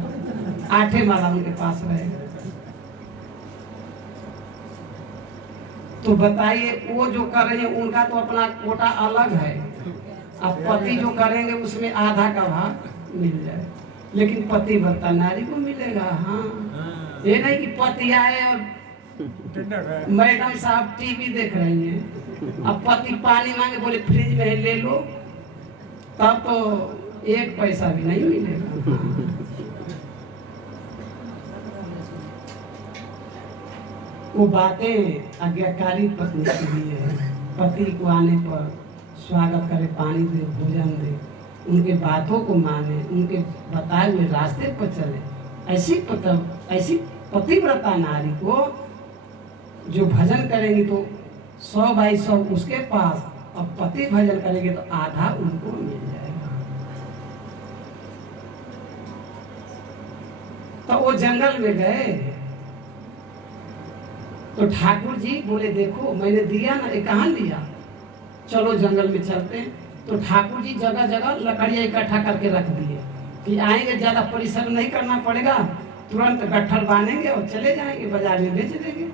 8 माला उनके पास रहेगा। तो बताइए वो जो कर रहे हैं उनका तो अपना कोटा अलग है, अब पति जो करेंगे उसमें आधा का भाग मिल जाए, लेकिन पति व्रता नारी को मिलेगा। हाँ, ये नहीं कि पति आए और मैडम साहब टीवी देख रही हैं, अब पति पानी मांगे बोले फ्रिज में ले लो, तब तो 1 पैसा भी नहीं मिलेगा। वो बातें आज्ञाकारी पत्नी के लिए है। पति को आने पर स्वागत करे, पानी दे, भोजन दे, उनके बातों को माने, उनके बताए हुए रास्ते पर चले। ऐसी पतिव्रता नारी को जो भजन करेंगी तो 100/100 उसके पास, अब पति भजन करेंगे तो आधा उनको मिल जाएगा। तो वो जंगल में गए तो ठाकुर जी बोले देखो मैंने दिया ना, ये कहाँ लिया, चलो जंगल में चलते हैं। तो ठाकुर जी जगह जगह लकड़ियाँ इकट्ठा करके रख दिए। कि आएंगे, ज़्यादा परिश्रम नहीं करना पड़ेगा, तुरंत गट्ठर बांधेंगे और चले जाएंगे बाजार में बेच देंगे।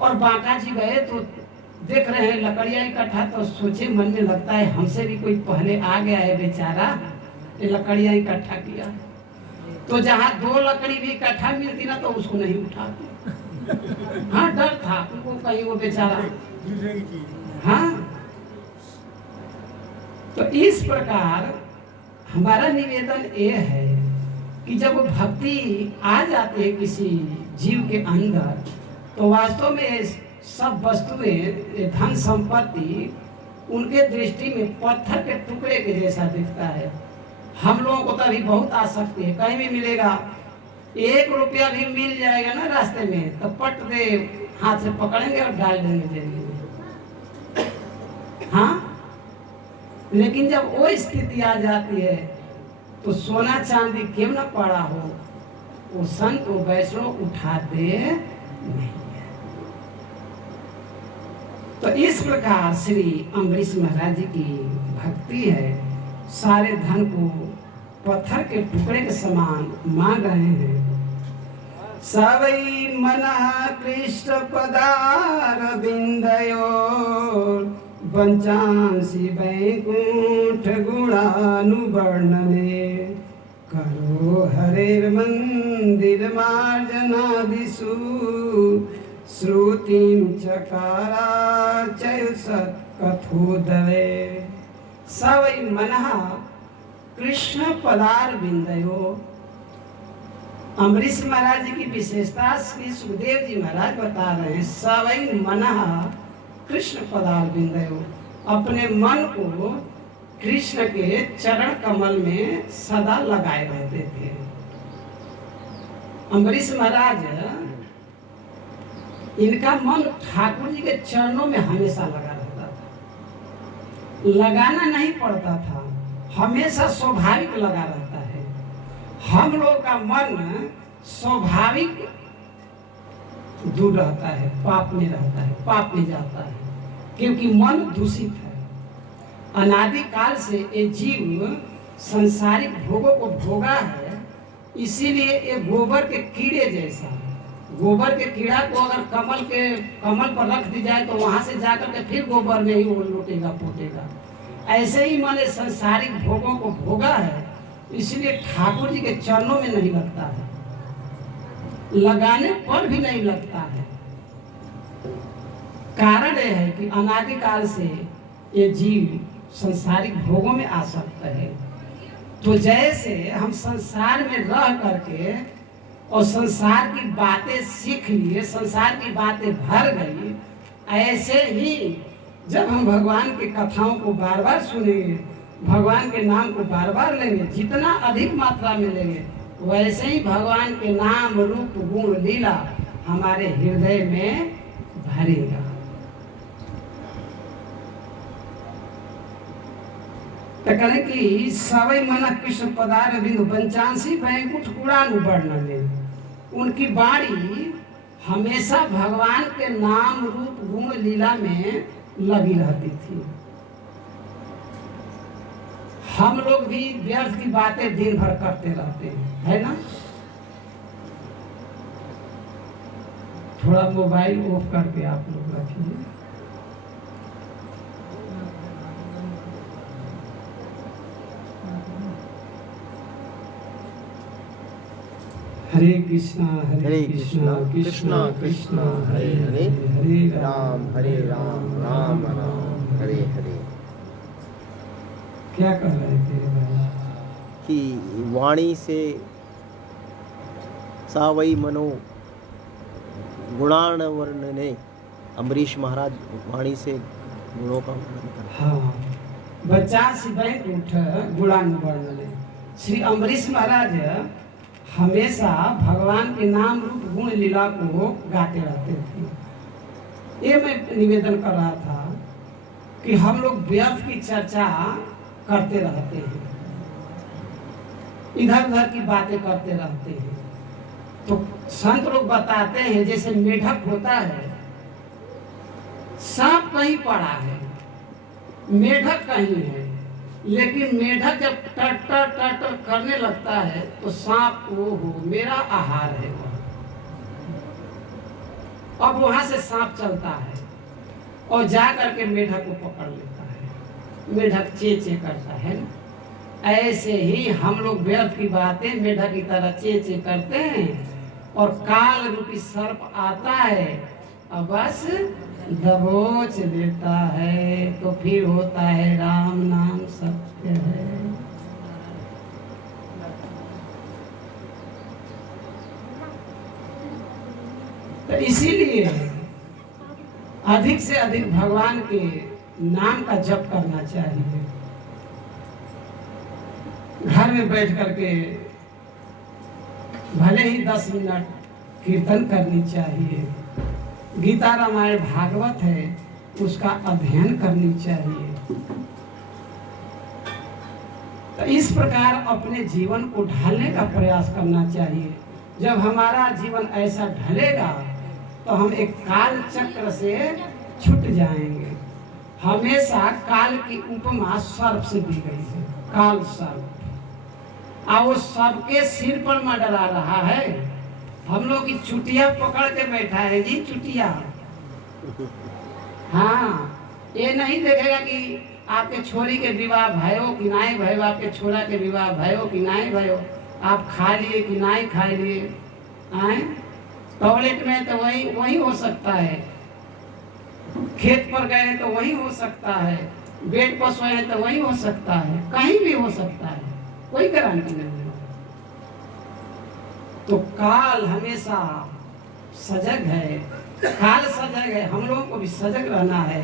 और बांका जी गए तो देख रहे हैं लकड़ियाँ इकट्ठा, तो सोचे मन में लगता है हमसे भी कोई पहले आ गया है बेचारा, ये लकड़ियाँ इकट्ठा किया। तो जहाँ 2 लकड़ी भी इकट्ठा मिलती ना तो उसको नहीं उठाते। हाँ, डर था उनको कहीं वो बेचारा। हाँ, तो इस प्रकार हमारा निवेदन ये है कि जब भक्ति आ जाती है किसी जीव के अंदर, तो वास्तव में सब वस्तुएं, धन संपत्ति उनके दृष्टि में पत्थर के टुकड़े के जैसा दिखता है। हम लोगों को तो अभी बहुत आसक्ति है, कहीं भी मिलेगा, 1 रुपया भी मिल जाएगा ना रास्ते में तो पट दे हाथ से पकड़ेंगे और डाल देंगे जेब में। हाँ, लेकिन जब वो स्थिति आ जाती है तो सोना चांदी क्यों न पड़ा हो, वो संत वो वैष्णव उठाते नहीं है। तो इस प्रकार श्री अम्बरीश महाराज जी की भक्ति है, सारे धन को पत्थर के टुकड़े के समान मांग रहे हैं। सवै मनः कृष्ण पदार बिंदयो पंचांसी वैकुंठ गुणानुवर्णने करो हरेर मंदिर मार्जनादिषु श्रुतिं चकारा चय सत्कथोदवे। सवै मनः कृष्ण पदार बिंदयो। अम्बरीश महाराज जी की विशेषता श्री सुखदेव जी महाराज बता रहे हैं। सवै मनः कृष्ण पदार बिंदयो, अपने मन को कृष्ण के चरण कमल में सदा लगाए रहते थे। अम्बरीश महाराज, इनका मन ठाकुर जी के चरणों में हमेशा लगा रहता था, लगाना नहीं पड़ता था, हमेशा स्वाभाविक लगा रहता है। हम लोग का मन स्वाभाविक दूर रहता है, पाप में रहता है, पाप में जाता है, क्योंकि मन दूषित है। अनादि काल से ये जीव संसारिक भोगों को भोगा है, इसीलिए ये गोबर के कीड़े जैसा, गोबर के कीड़ा को अगर कमल पर रख दी जाए तो वहां से जाकर के फिर गोबर में ही वो लौटेगा पोटेगा। ऐसे ही मन संसारिक भोगों को भोगा है, इसलिए ठाकुर जी के चरणों में नहीं लगता है, लगाने पर भी नहीं लगता है। कारण यह है कि अनादिकाल से ये जीव संसारिक भोगों में आसक्त है। तो जैसे हम संसार में रह करके और संसार की बातें सीख लिए, संसार की बातें भर गई, ऐसे ही जब हम भगवान की कथाओं को बार बार सुनेंगे, भगवान के नाम को बार बार लेंगे, जितना अधिक मात्रा में लेंगे, वैसे ही भगवान के नाम रूप गुण लीला हमारे हृदय में भरेगा। तो कहें कि सवै मन कृष्ण पदार बिंदु पंचांसी वैकुंठ गुणानुवर्णने, उनकी बाणी हमेशा भगवान के नाम रूप गुण लीला में लगी रहती थी। हम लोग भी व्यर्थ की बातें दिन भर करते रहते हैं, है ना। थोड़ा मोबाइल ऑफ करके आप लोग रखिए। हरे कृष्णा हरे कृष्णा कृष्णा कृष्णा हरे हरे हरे राम राम राम हरे हरे। क्या कह रहे थे भाई? कि वाणी से सावई मनो गुणान वर्णने, अम्बरीश महाराज वाणी से गुणों का वर्णन करते हैं। हाँ, बच्चा से वैकुंठ गुणानुवर्णने। श्री अम्बरीश महाराज हमेशा भगवान के नाम रूप गुण लीला को गाते रहते थे। ये मैं निवेदन कर रहा था कि हम लोग व्यर्थ की चर्चा करते रहते हैं, इधर उधर की बातें करते रहते हैं। तो संत लोग बताते हैं जैसे मेढक होता है, सांप कहीं पड़ा है, मेढक कहीं है, लेकिन मेढक जब टटर टटर करने लगता है तो सांप वो हो मेरा आहार है वह। अब वहां से सांप चलता है और जा करके मेढक को पकड़ लेता है। मेढक चे चे करता है ना, ऐसे ही हम लोग व्यर्थ की बातें मेढक की तरह चे चे करते हैं और काल रूपी सर्प आता है और बस दबोच देता है। तो फिर होता है राम नाम सत्य है। तो इसीलिए अधिक से अधिक भगवान के नाम का जप करना चाहिए। घर में बैठ करके भले ही 10 मिनट कीर्तन करनी चाहिए। गीता रामायण भागवत है उसका अध्ययन करनी चाहिए। तो इस प्रकार अपने जीवन को ढालने का प्रयास करना चाहिए। जब हमारा जीवन ऐसा ढलेगा तो हम एक काल चक्र से छूट जाएंगे। हमेशा काल की उपमा सर्प से दी गई है। काल सर्प और वो सबके सिर पर मंडरा रहा है। हम लोग की चुटिया पकड़ के बैठा है जी, चुटिया। हाँ, ये नहीं देखेगा कि आपके छोरी के विवाह भयो कि नहीं भयो, आपके छोरा के विवाह भयो कि नहीं भयो, आप खा लिए कि नहीं खा लिए। आए टॉयलेट में तो वही हो सकता है, खेत पर गए तो वही हो सकता है, बेड पर सोए तो वही हो सकता है, कहीं भी हो सकता है, कोई गारंटी नहीं है। तो काल हमेशा सजग है, काल सजग है, हम लोगों को भी सजग रहना है।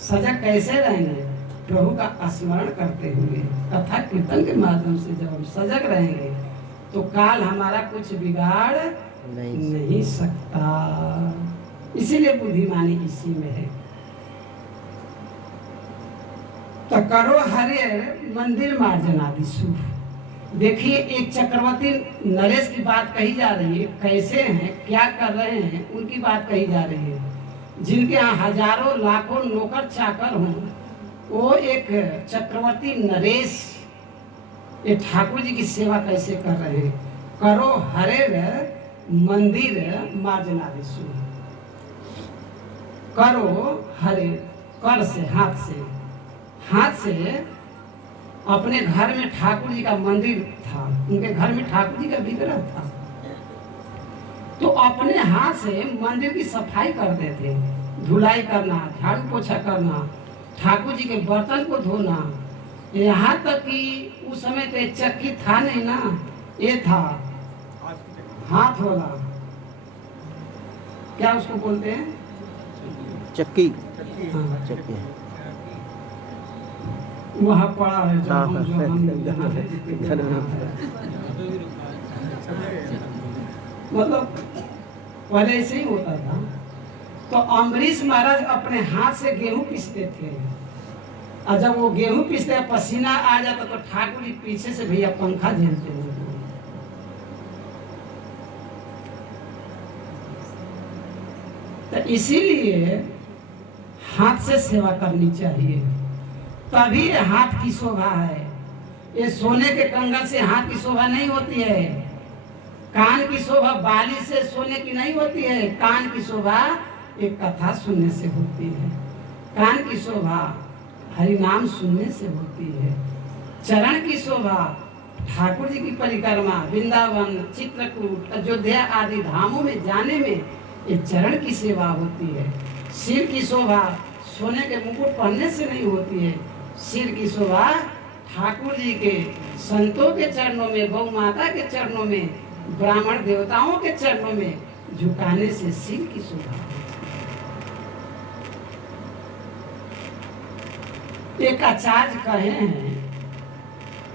सजग कैसे रहेंगे? प्रभु का स्मरण करते हुए, कथा कीर्तन के माध्यम से जब हम सजग रहेंगे तो काल हमारा कुछ बिगाड़ नहीं सकता। इसीलिए बुद्धिमानी इसी में है। तो करो हरे मंदिर मार्जनादिशु। देखिए एक चक्रवर्ती नरेश की बात कही जा रही है, कैसे हैं, क्या कर रहे हैं, उनकी बात कही जा रही है। जिनके यहाँ हजारों लाखों नौकर चाकर हों, वो एक चक्रवर्ती नरेश ये ठाकुर जी की सेवा कैसे कर रहे हैं। करो हरे मंदिर मार्जनादिशु। करो हरे, कर से हाथ से अपने घर में ठाकुर जी का मंदिर था, उनके घर में ठाकुर जी का विग्रह था, तो अपने हाथ से मंदिर की सफाई करते थे। धुलाई करना, झाड़ू पोछा करना, ठाकुर जी के बर्तन को धोना। यहाँ तक कि उस समय तो चक्की था नहीं ना, ये था हाथ वाला, क्या उसको बोलते हैं, चक्की। हाँ। चक्की वहाँ पड़ा है जो हाँ, हम हाँ, यहाँ है, घर में। मतलब पहले ऐसे ही होता था। तो अम्बरीश महाराज अपने हाथ से गेहूं पीसते थे और जब वो गेहूं पीसते पसीना आ जाता तो ठाकुर जी पीछे से भैया पंखा झेलते थे। तो इसीलिए हाथ से सेवा करनी चाहिए, तभी हाथ की शोभा है। ये सोने के कंगन से हाथ की शोभा नहीं होती है। कान की शोभा बाली से सोने की नहीं होती है। कान की शोभा एक कथा सुनने से होती है। कान की शोभा हरि नाम सुनने से होती है। चरण की शोभा ठाकुर जी की परिक्रमा, वृंदावन, चित्रकूट, अयोध्या आदि धामों में जाने में ये चरण की सेवा होती है। सिर की शोभा सोने के मुकुट पहनने से नहीं होती है। सिर की शोभा ठाकुर जी के संतों के चरणों में, गौ माता के चरणों में, ब्राह्मण देवताओं के चरणों में झुकाने से सिर की शोभा। एक आचार्य कहे हैं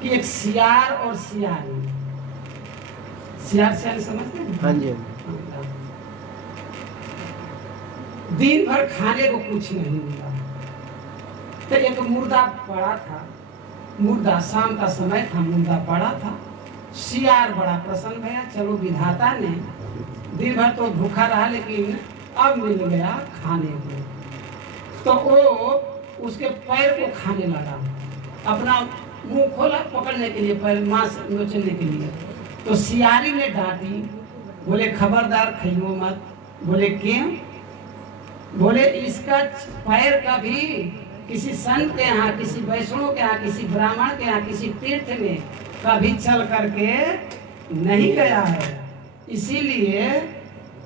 कि एक सियार और सियारी, सियार सियारी समझते हैं? हाँ जी। दिन भर खाने को कुछ नहीं मिला तो एक मुर्दा पड़ा था। मुर्दा, शाम का समय था, मुर्दा पड़ा था। सियार बड़ा प्रसन्न भया, चलो विधाता ने दिन भर तो भूखा रहा लेकिन अब मिल गया खाने को। तो वो उसके पैर को खाने लगा। अपना मुंह खोला पकड़ने के लिए, पर मांस नोचने के लिए। तो सियारी ने डांटी, बोले खबरदार खाइयो मत। बोले क्यों? बोले इसका पैर कभी किसी संत के यहाँ, किसी वैष्णव के यहाँ, किसी ब्राह्मण के यहाँ, किसी तीर्थ में कभी चल करके नहीं गया है, इसीलिए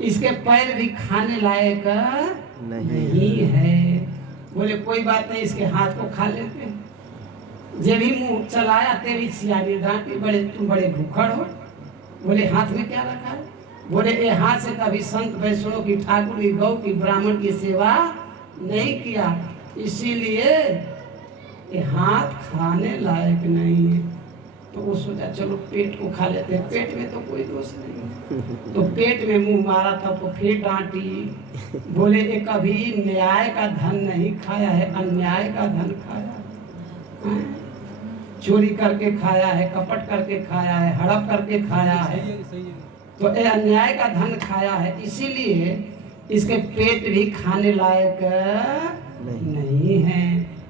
इसके पैर भी खाने लायक नहीं है। बोले कोई बात नहीं, इसके हाथ को खा लेते हैं। जब भी मुंह चलाया तेरी सियारी डांटी, बड़े तुम बड़े भूखड़ हो। बोले हाथ में क्या रखा है? बोले ये हाथ से कभी संत वैष्णव की, ठाकुर की, गौ की, ब्राह्मण की सेवा नहीं किया, इसीलिए ये हाथ खाने लायक नहीं है। तो वो सोचा चलो पेट को खा लेते हैं, पेट में तो कोई दोष नहीं है। तो पेट में मुंह मारा तब तो फिर डांटी। बोले ये कभी न्याय का धन नहीं खाया है, अन्याय का धन खाया है। चोरी करके खाया है, कपट करके खाया है, हड़प करके खाया है, तो ये अन्याय का धन खाया है, इसीलिए इसके पेट भी खाने लायक नहीं है।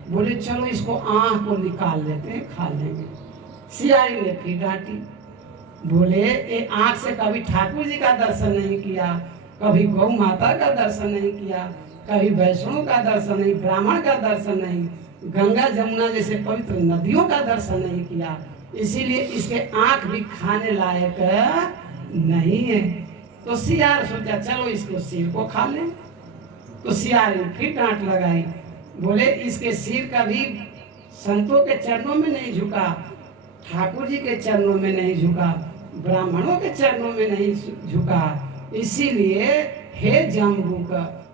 बोले चलो इसको आँख को निकाल लेते हैं, खा लेंगे। सियारी ने फिर डांटी। बोले ये आँख से कभी ठाकुर जी का दर्शन नहीं किया, कभी गौ माता का दर्शन नहीं किया, कभी वैष्णव का दर्शन नहीं, ब्राह्मण का दर्शन नहीं, गंगा जमुना जैसे पवित्र नदियों का दर्शन नहीं किया, इसीलिए इसके आँख भी खाने लायक नहीं है। तो सियार सोचा चलो इसको सिर को खा लें। तो सियार ने फिर डांट लगाई। बोले इसके सिर कभी संतों के चरणों में नहीं झुका, ठाकुर जी के चरणों में नहीं झुका, ब्राह्मणों के चरणों में नहीं झुका, इसीलिए हे जम्बुक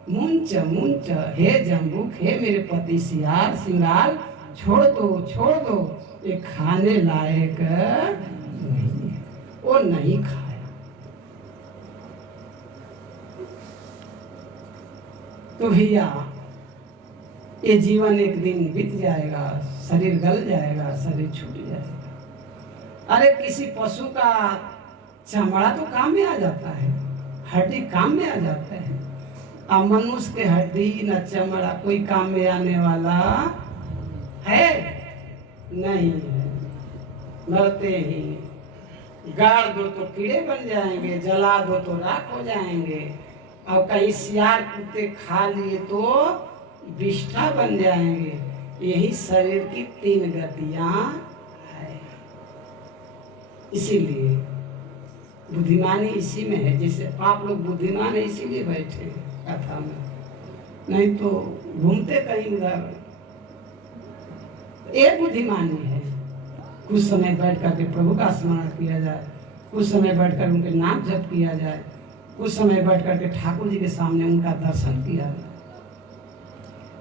मुंच मुंच, हे जम्बुक, हे मेरे पति सियार सिंगार, छोड़ दो, ये खाने लायक नहीं। वो नहीं खाया। तो भैया ये जीवन एक दिन बीत जाएगा, शरीर गल जाएगा, शरीर छूट जाएगा। अरे किसी पशु का चमड़ा तो काम में आ जाता है, हड्डी काम में आ जाता है, अब मनुष्य के हड्डी न चमड़ा कोई काम में आने वाला है नहीं। मरते ही गाड़ दो तो कीड़े बन जाएंगे, जला दो तो राख हो जाएंगे, और कहीं सियार कुत्ते खा लिए तो विष्ठा बन जाएंगे। यही शरीर की 3 गतियां है। इसीलिए बुद्धिमानी इसी में है। जैसे आप लोग बुद्धिमान है इसीलिए बैठे हैं कथा में, नहीं तो घूमते कहीं उधर। एक बुद्धिमानी है, कुछ समय बैठ करके प्रभु का स्मरण किया जाए, कुछ समय बैठकर उनके नाम जप किया जाए, कुछ समय बैठ करके ठाकुर जी के सामने उनका दर्शन किया जाए।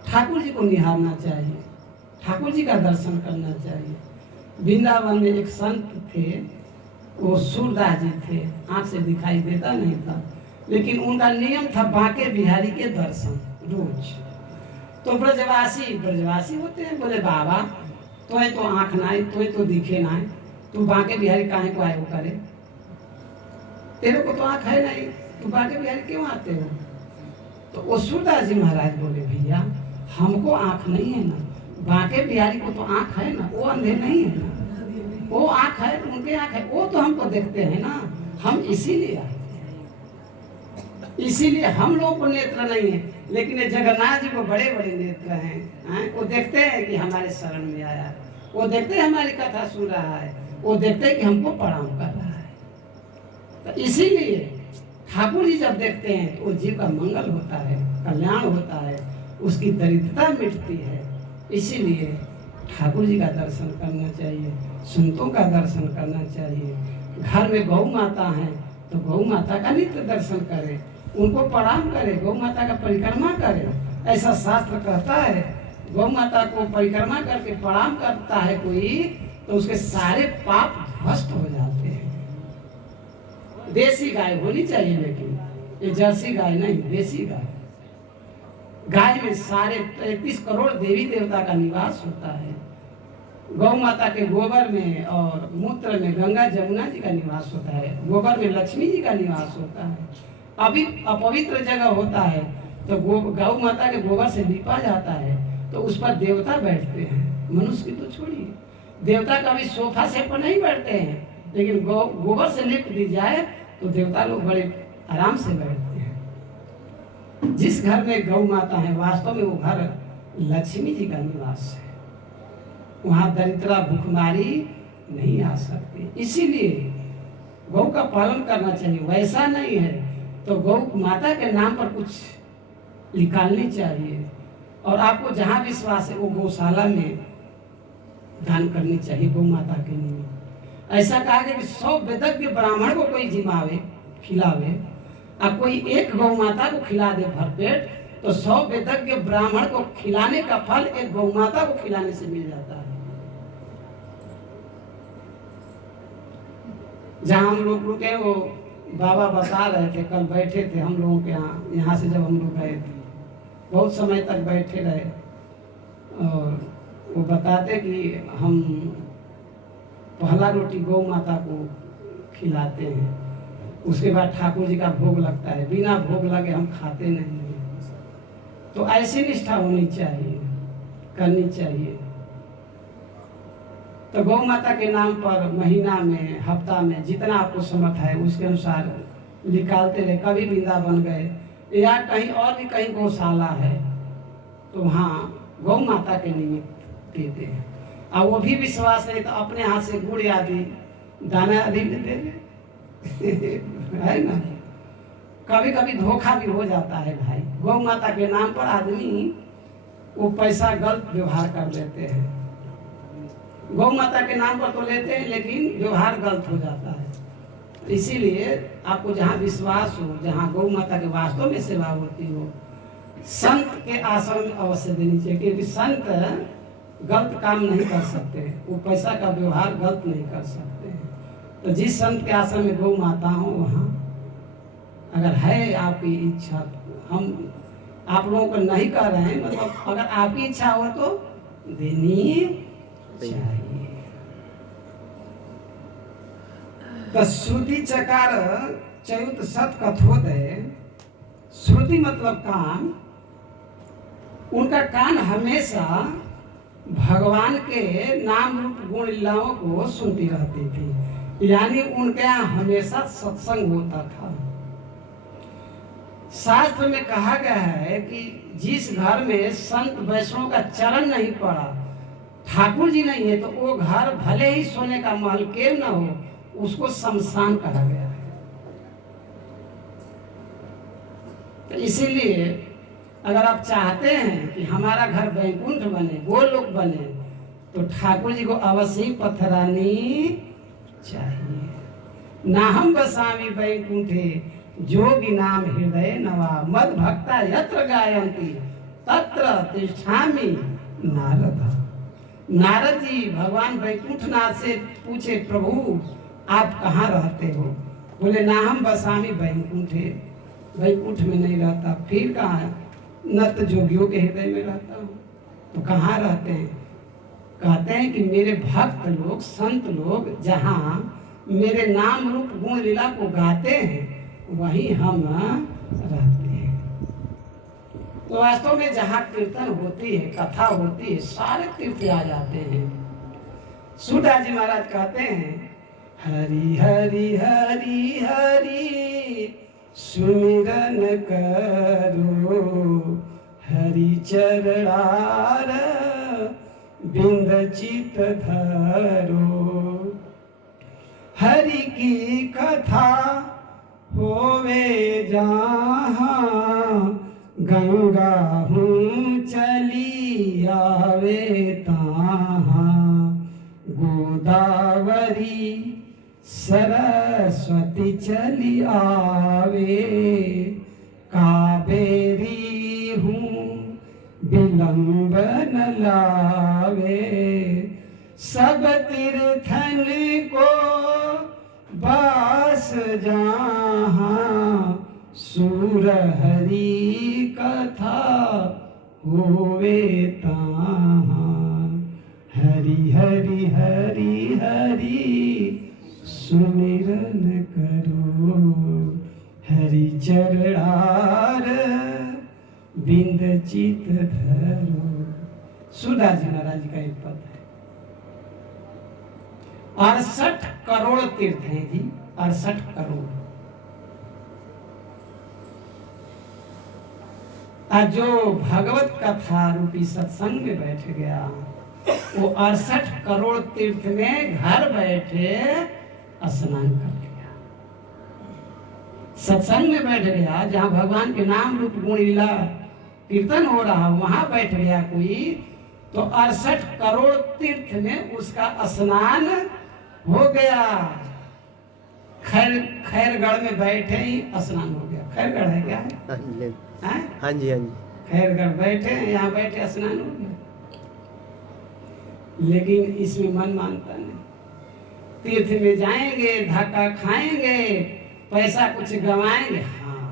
ठाकुर जी को निहारना चाहिए, ठाकुर जी का दर्शन करना चाहिए। वृंदावन में एक संत थे, वो सूरदास जी थे, आँख से दिखाई देता नहीं था, लेकिन उनका नियम था बांके बिहारी के दर्शन रोज। तो ब्रजवासी होते हैं, बोले बाबा तुम्हें तो आँख ना है, तुम्हें तो दिखे ना है, तू बांके बिहारी काहे को आए हो करे, तेरे को तो आँख है नहीं, तू बांके बिहारी क्यों आते हो? तो वो सूरदास जी महाराज बोले भैया हमको आँख नहीं है ना, बांके बिहारी को तो आँख है ना, वो अंधे नहीं है ना, वो आँख है, उनके आँख है, वो तो हमको देखते हैं ना, हम इसीलिए आए, इसीलिए हम लोग को नेत्र नहीं है। लेकिन ये जगन्नाथ जी को बड़े बड़े नेत्र हैं, वो देखते हैं कि हमारे शरण में आया है, वो देखते हैं हमारी कथा सुन रहा है, वो देखते हैं कि हमको प्रणाम कर रहा है। तो इसीलिए ठाकुर जी जब देखते हैं तो वो जीव का मंगल होता है, कल्याण होता है, उसकी दरिद्रता मिटती है। इसीलिए ठाकुर जी का दर्शन करना चाहिए, संतों का दर्शन करना चाहिए। घर में गौ माता है तो गौ माता का नित्य दर्शन करें, उनको प्रणाम करें, गौ माता का परिक्रमा करें। ऐसा शास्त्र कहता है, गौ माता को परिक्रमा करके प्रणाम करता है कोई तो उसके सारे पाप भ्रष्ट हो जाते हैं। देसी गाय होनी चाहिए, लेकिन ये जर्सी गाय नहीं, देसी गाय। गाय में सारे 33 करोड़ देवी देवता का निवास होता है। गौ माता के गोबर में और मूत्र में गंगा जमुना जी का निवास होता है, गोबर में लक्ष्मी जी का निवास होता है। अभी अपवित्र जगह होता है तो गौ माता के गोबर से लीपा जाता है तो उस पर देवता बैठते हैं। मनुष्य की तो छोड़िए, देवता कभी सोफा सेट पर नहीं बैठते हैं, लेकिन गोबर से लिप दी जाए तो देवता लोग बड़े आराम से बैठते हैं। जिस घर में गौ माता है वास्तव में वो घर लक्ष्मी जी का निवास है, वहाँ दरिद्रा भूखमारी नहीं आ सकती। इसीलिए गौ का पालन करना चाहिए। वैसा नहीं है तो गौ माता के नाम पर कुछ निकालनी चाहिए, और आपको जहाँ विश्वास है वो गौशाला में दान करनी चाहिए गौ माता के निमित्त। ऐसा कहा गया कि 100 वेदज्ञ ब्राह्मण को कोई जिमावे खिलावे, अब कोई एक गौ माता को खिला दे भरपेट, तो 100 वेदज्ञ ब्राह्मण को खिलाने का फल एक गौ माता को खिलाने से मिल जाता है। जहाँ हम लोग रुके वो बाबा बता रहे थे, कल बैठे थे हम लोगों के यहाँ से जब हम लोग गए थे बहुत समय तक बैठे रहे, और वो बताते कि हम पहला रोटी गौ माता को खिलाते हैं, उसके बाद ठाकुर जी का भोग लगता है, बिना भोग लगे हम खाते नहीं हैं। तो ऐसी निष्ठा होनी चाहिए, करनी चाहिए। तो गौ माता के नाम पर महीना में हफ्ता में जितना आपको समर्थ है उसके अनुसार निकालते रहे। कभी वृंदावन गए या कहीं और भी कहीं गौशाला है तो वहाँ गौ माता के निमित्त देते हैं, और वो भी विश्वास नहीं तो अपने हाथ से गुड़ आदि दाना आदि दे दे है ना। कभी कभी धोखा भी हो जाता है भाई, गौ माता के नाम पर आदमी वो पैसा गलत व्यवहार कर लेते हैं। गौ माता के नाम पर तो लेते हैं लेकिन व्यवहार गलत हो जाता है। इसीलिए आपको जहाँ विश्वास हो, जहाँ गौ माता के वास्तव में सेवा होती हो, संत के आश्रम में अवश्य देनी चाहिए, क्योंकि संत गलत काम नहीं कर सकते, वो पैसा का व्यवहार गलत नहीं कर सकते। तो जिस संत के आश्रम में गौ माता हो वहाँ अगर है आपकी इच्छा, हम आप लोगों को नहीं कह रहे हैं, मतलब अगर आपकी इच्छा हो तो देनी चाहिए। तो श्रुति चकार चयुत सत कथोदय, श्रुति मतलब कान, उनका कान हमेशा भगवान के नाम रूप गुण लीलाओं को सुनती रहती थी, यानी उनके यहाँ हमेशा सत्संग होता था। शास्त्र में कहा गया है कि जिस घर में संत वैष्णव का चरण नहीं पड़ा, ठाकुर जी नहीं है, तो वो घर भले ही सोने का महल क्यों न हो, उसको शमशान कहा गया है। तो इसीलिए अगर आप चाहते हैं कि हमारा घर वैकुंठ बने, गोलोक बने, तो ठाकुर जी को अवश्य ही पथरानी चाहिए। नाहम बसामी वैकुंठे जोगी नाम हृदय नवा, मद भक्ता यत्र गायन्ति तत्र तिष्ठामि नारद। नारद जी भगवान वैकुंठनाथ से पूछे, प्रभु आप कहाँ रहते हो? बोले नाहम बसामी वैकुंठे, वैकुंठ में नहीं रहता, फिर कहाँ है? नत जोगियों के हृदय में रहता हूँ। तो कहाँ रहते हैं? कहते हैं कि मेरे भक्त लोग, संत लोग जहाँ मेरे नाम रूप गुण लीला को गाते हैं वहीं हम रहते हैं। तो वास्तव में जहाँ कीर्तन होती है, कथा होती है, सारे तीर्थ आ जाते हैं। सूरदास जी महाराज कहते हैं, हरि हरि हरि हरि सुमिरन करो, हरि चरणार बिंद चित धरो। हरि की कथा होवे जहाँ, गंगा हूँ चली आवे तहाँ। गोदावरी सरस्वती चली आवे, कावेरी हूँ विलंब न लावे। सब तीर्थन को बास जहाँ, सूर हरि कथा होवे तहाँ। हरि हरि हरि हरि सुमिरन करो, हरि चरणार बिंद चित धरो। सूरदास जी महाराज का एक पद है। 68 करोड़ तीर्थ हैं जी, 68 करोड़। आज जो भगवत कथा रूपी सत्संग में बैठ गया, वो 68 करोड़ तीर्थ में घर बैठे स्नान कर लिया। सत्संग में बैठ गया, जहाँ भगवान के नाम रूप गुण लीला कीर्तन हो रहा, वहां बैठ गया कोई, तो 68 करोड़ तीर्थ में उसका स्नान हो गया। खैरगढ़ में बैठे ही स्नान हो गया। खैरगढ़ है क्या है? हाँ जी हाँ जी। खैरगढ़ बैठे, यहाँ बैठे स्नान हो गया। लेकिन इसमें मन मानता नहीं। तीर्थ में जाएंगे, धक्का खाएंगे, पैसा कुछ गवाएंगे, हाँ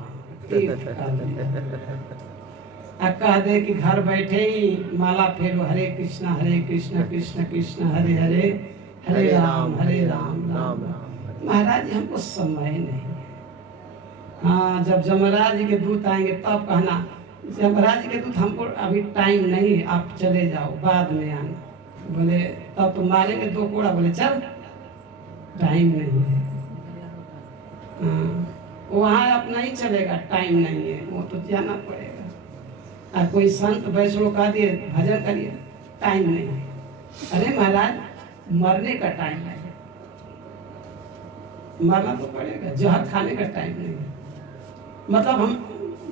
तीर्थ का कह दे कि घर बैठे ही माला फेरो, हरे कृष्णा कृष्ण कृष्ण हरे हरे, हरे राम राम राम। महाराज हमको समय नहीं है। हाँ, जब जमराज के दूत आएंगे तब कहना, जमराज के दूत हमको अभी टाइम नहीं, आप चले जाओ, बाद में आना। बोले तब तो मारेंगे 2 कोड़ा। बोले चल, टाइम नहीं है। वहाँ अपना ही चलेगा, टाइम नहीं है, वो तो जाना पड़ेगा। और कोई संत वैष्णव कह दिए भजन करिए, टाइम नहीं है। अरे महाराज, मरने का टाइम है, मरना तो पड़ेगा, जहर खाने का टाइम नहीं है। मतलब हम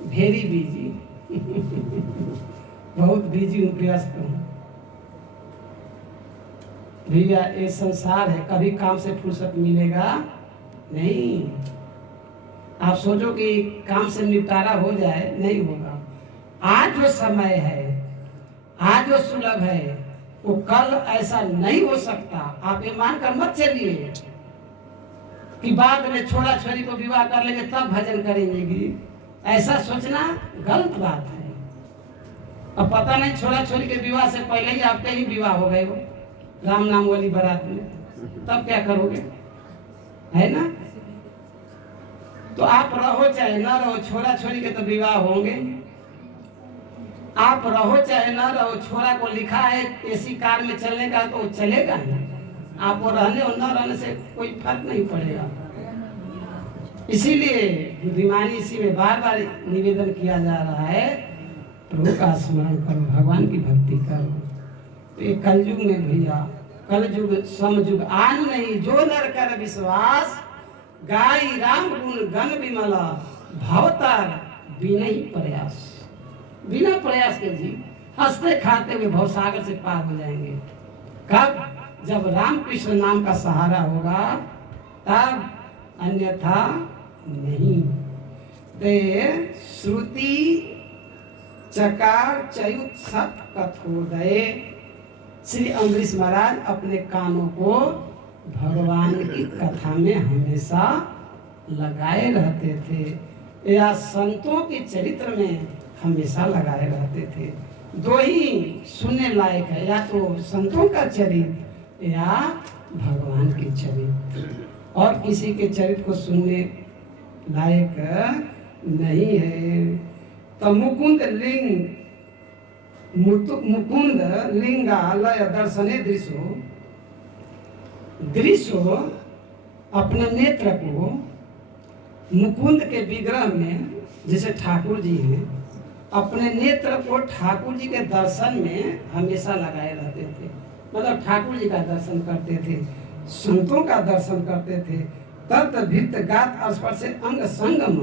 वेरी बिजी बहुत बिजी हूँ, व्यस्त हूँ भैया। ये संसार है, कभी काम से फुर्सत मिलेगा नहीं। आप सोचो कि काम से निपटारा हो जाए, नहीं होगा। आज जो समय है, आज जो सुलभ है, वो कल ऐसा नहीं हो सकता। आप ये मानकर मत चलिए कि बाद में छोरा छोरी को विवाह कर लेंगे तब भजन करेंगे। ऐसा सोचना गलत बात है। अब पता नहीं छोरा छोरी के विवाह से पहले ही आपके ही विवाह हो गए हो राम नाम वाली बारात में, तब क्या करोगे? है ना? तो आप रहो चाहे ना रहो, छोरा छोरी के तो विवाह होंगे। आप रहो चाहे ना रहो, छोरा को लिखा है एसी कार में चलने का, तो चलेगा ही। आप वो रहने और न रहने से कोई फर्क नहीं पड़ेगा। इसीलिए बुद्धिमानी इसी में बार बार निवेदन किया जा रहा है, प्रभु का स्मरण करो, भगवान की भक्ति करो। तो ये कलयुग में भैया, कलयुग समयुग आन नहीं, जो नर कर विश्वास, गाई राम गुण गण विमला, भवतार बिना ही प्रयास। बिना प्रयास के जी हंसते खाते हुए भवसागर से पार हो जाएंगे। कब? जब राम कृष्ण नाम का सहारा होगा, तब, अन्यथा नहीं। ते श्रुति चकार चयुत सत कथोदय। श्री अम्बरीश महाराज अपने कानों को भगवान की कथा में हमेशा लगाए रहते थे, या संतों के चरित्र में हमेशा लगाए रहते थे। 2 ही सुनने लायक है, या तो संतों का चरित्र या भगवान के चरित्र, और किसी के चरित्र को सुनने लायक नहीं है। तो मुकुंद लिंगा लय दर्शने दृश्यो अपने नेत्र को मुकुंद के विग्रह में, जैसे ठाकुर जी हैं, अपने नेत्र को ठाकुर जी के दर्शन में हमेशा लगाए रहते थे। मतलब ठाकुर जी का दर्शन करते थे, संतों का दर्शन करते थे। तत् भित्त गात स्पर्श से अंग संगम,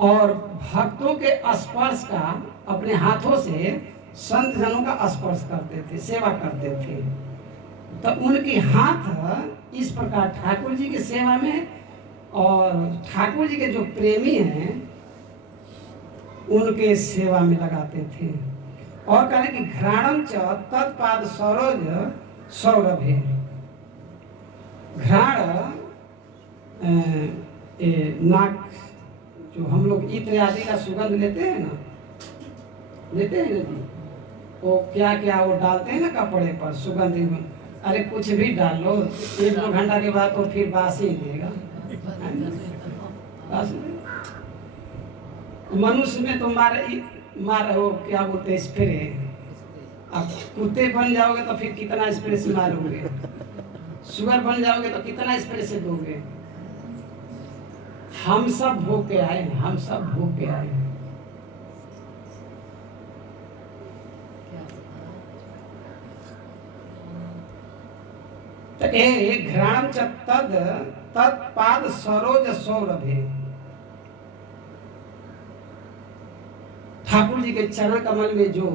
और भक्तों के स्पर्श का अपने हाथों से संत जनों का स्पर्श करते थे, सेवा करते थे। तो उनकी हाथ इस प्रकार ठाकुर जी की सेवा में, और ठाकुर जी के जो प्रेमी हैं उनके सेवा में लगाते थे। और कहें कि घ्राणम च तत्पाद सरोज सौरभे। घ्राण नाक, जो हम लोग इत्र आदि का सुगंध लेते हैं ना जी, वो क्या क्या वो डालते हैं ना कपड़े पर सुगंध। अरे कुछ भी डाल लो, 1-2 घंटा के बाद तो फिर बासी ही देगा। मनुष्य में तो मारे हो क्या बोलते हैं, स्प्रे, अब कुत्ते बन जाओगे तो फिर कितना स्प्रे से मारोगे, शुगर बन जाओगे तो कितना स्प्रे से दोगे। हम सब भोग के आए हैं, हम सब भोग के आए हैं। तो घ्राणम च तद तत्पाद सरोज सौरभे। ठाकुर जी के चरण कमल में जो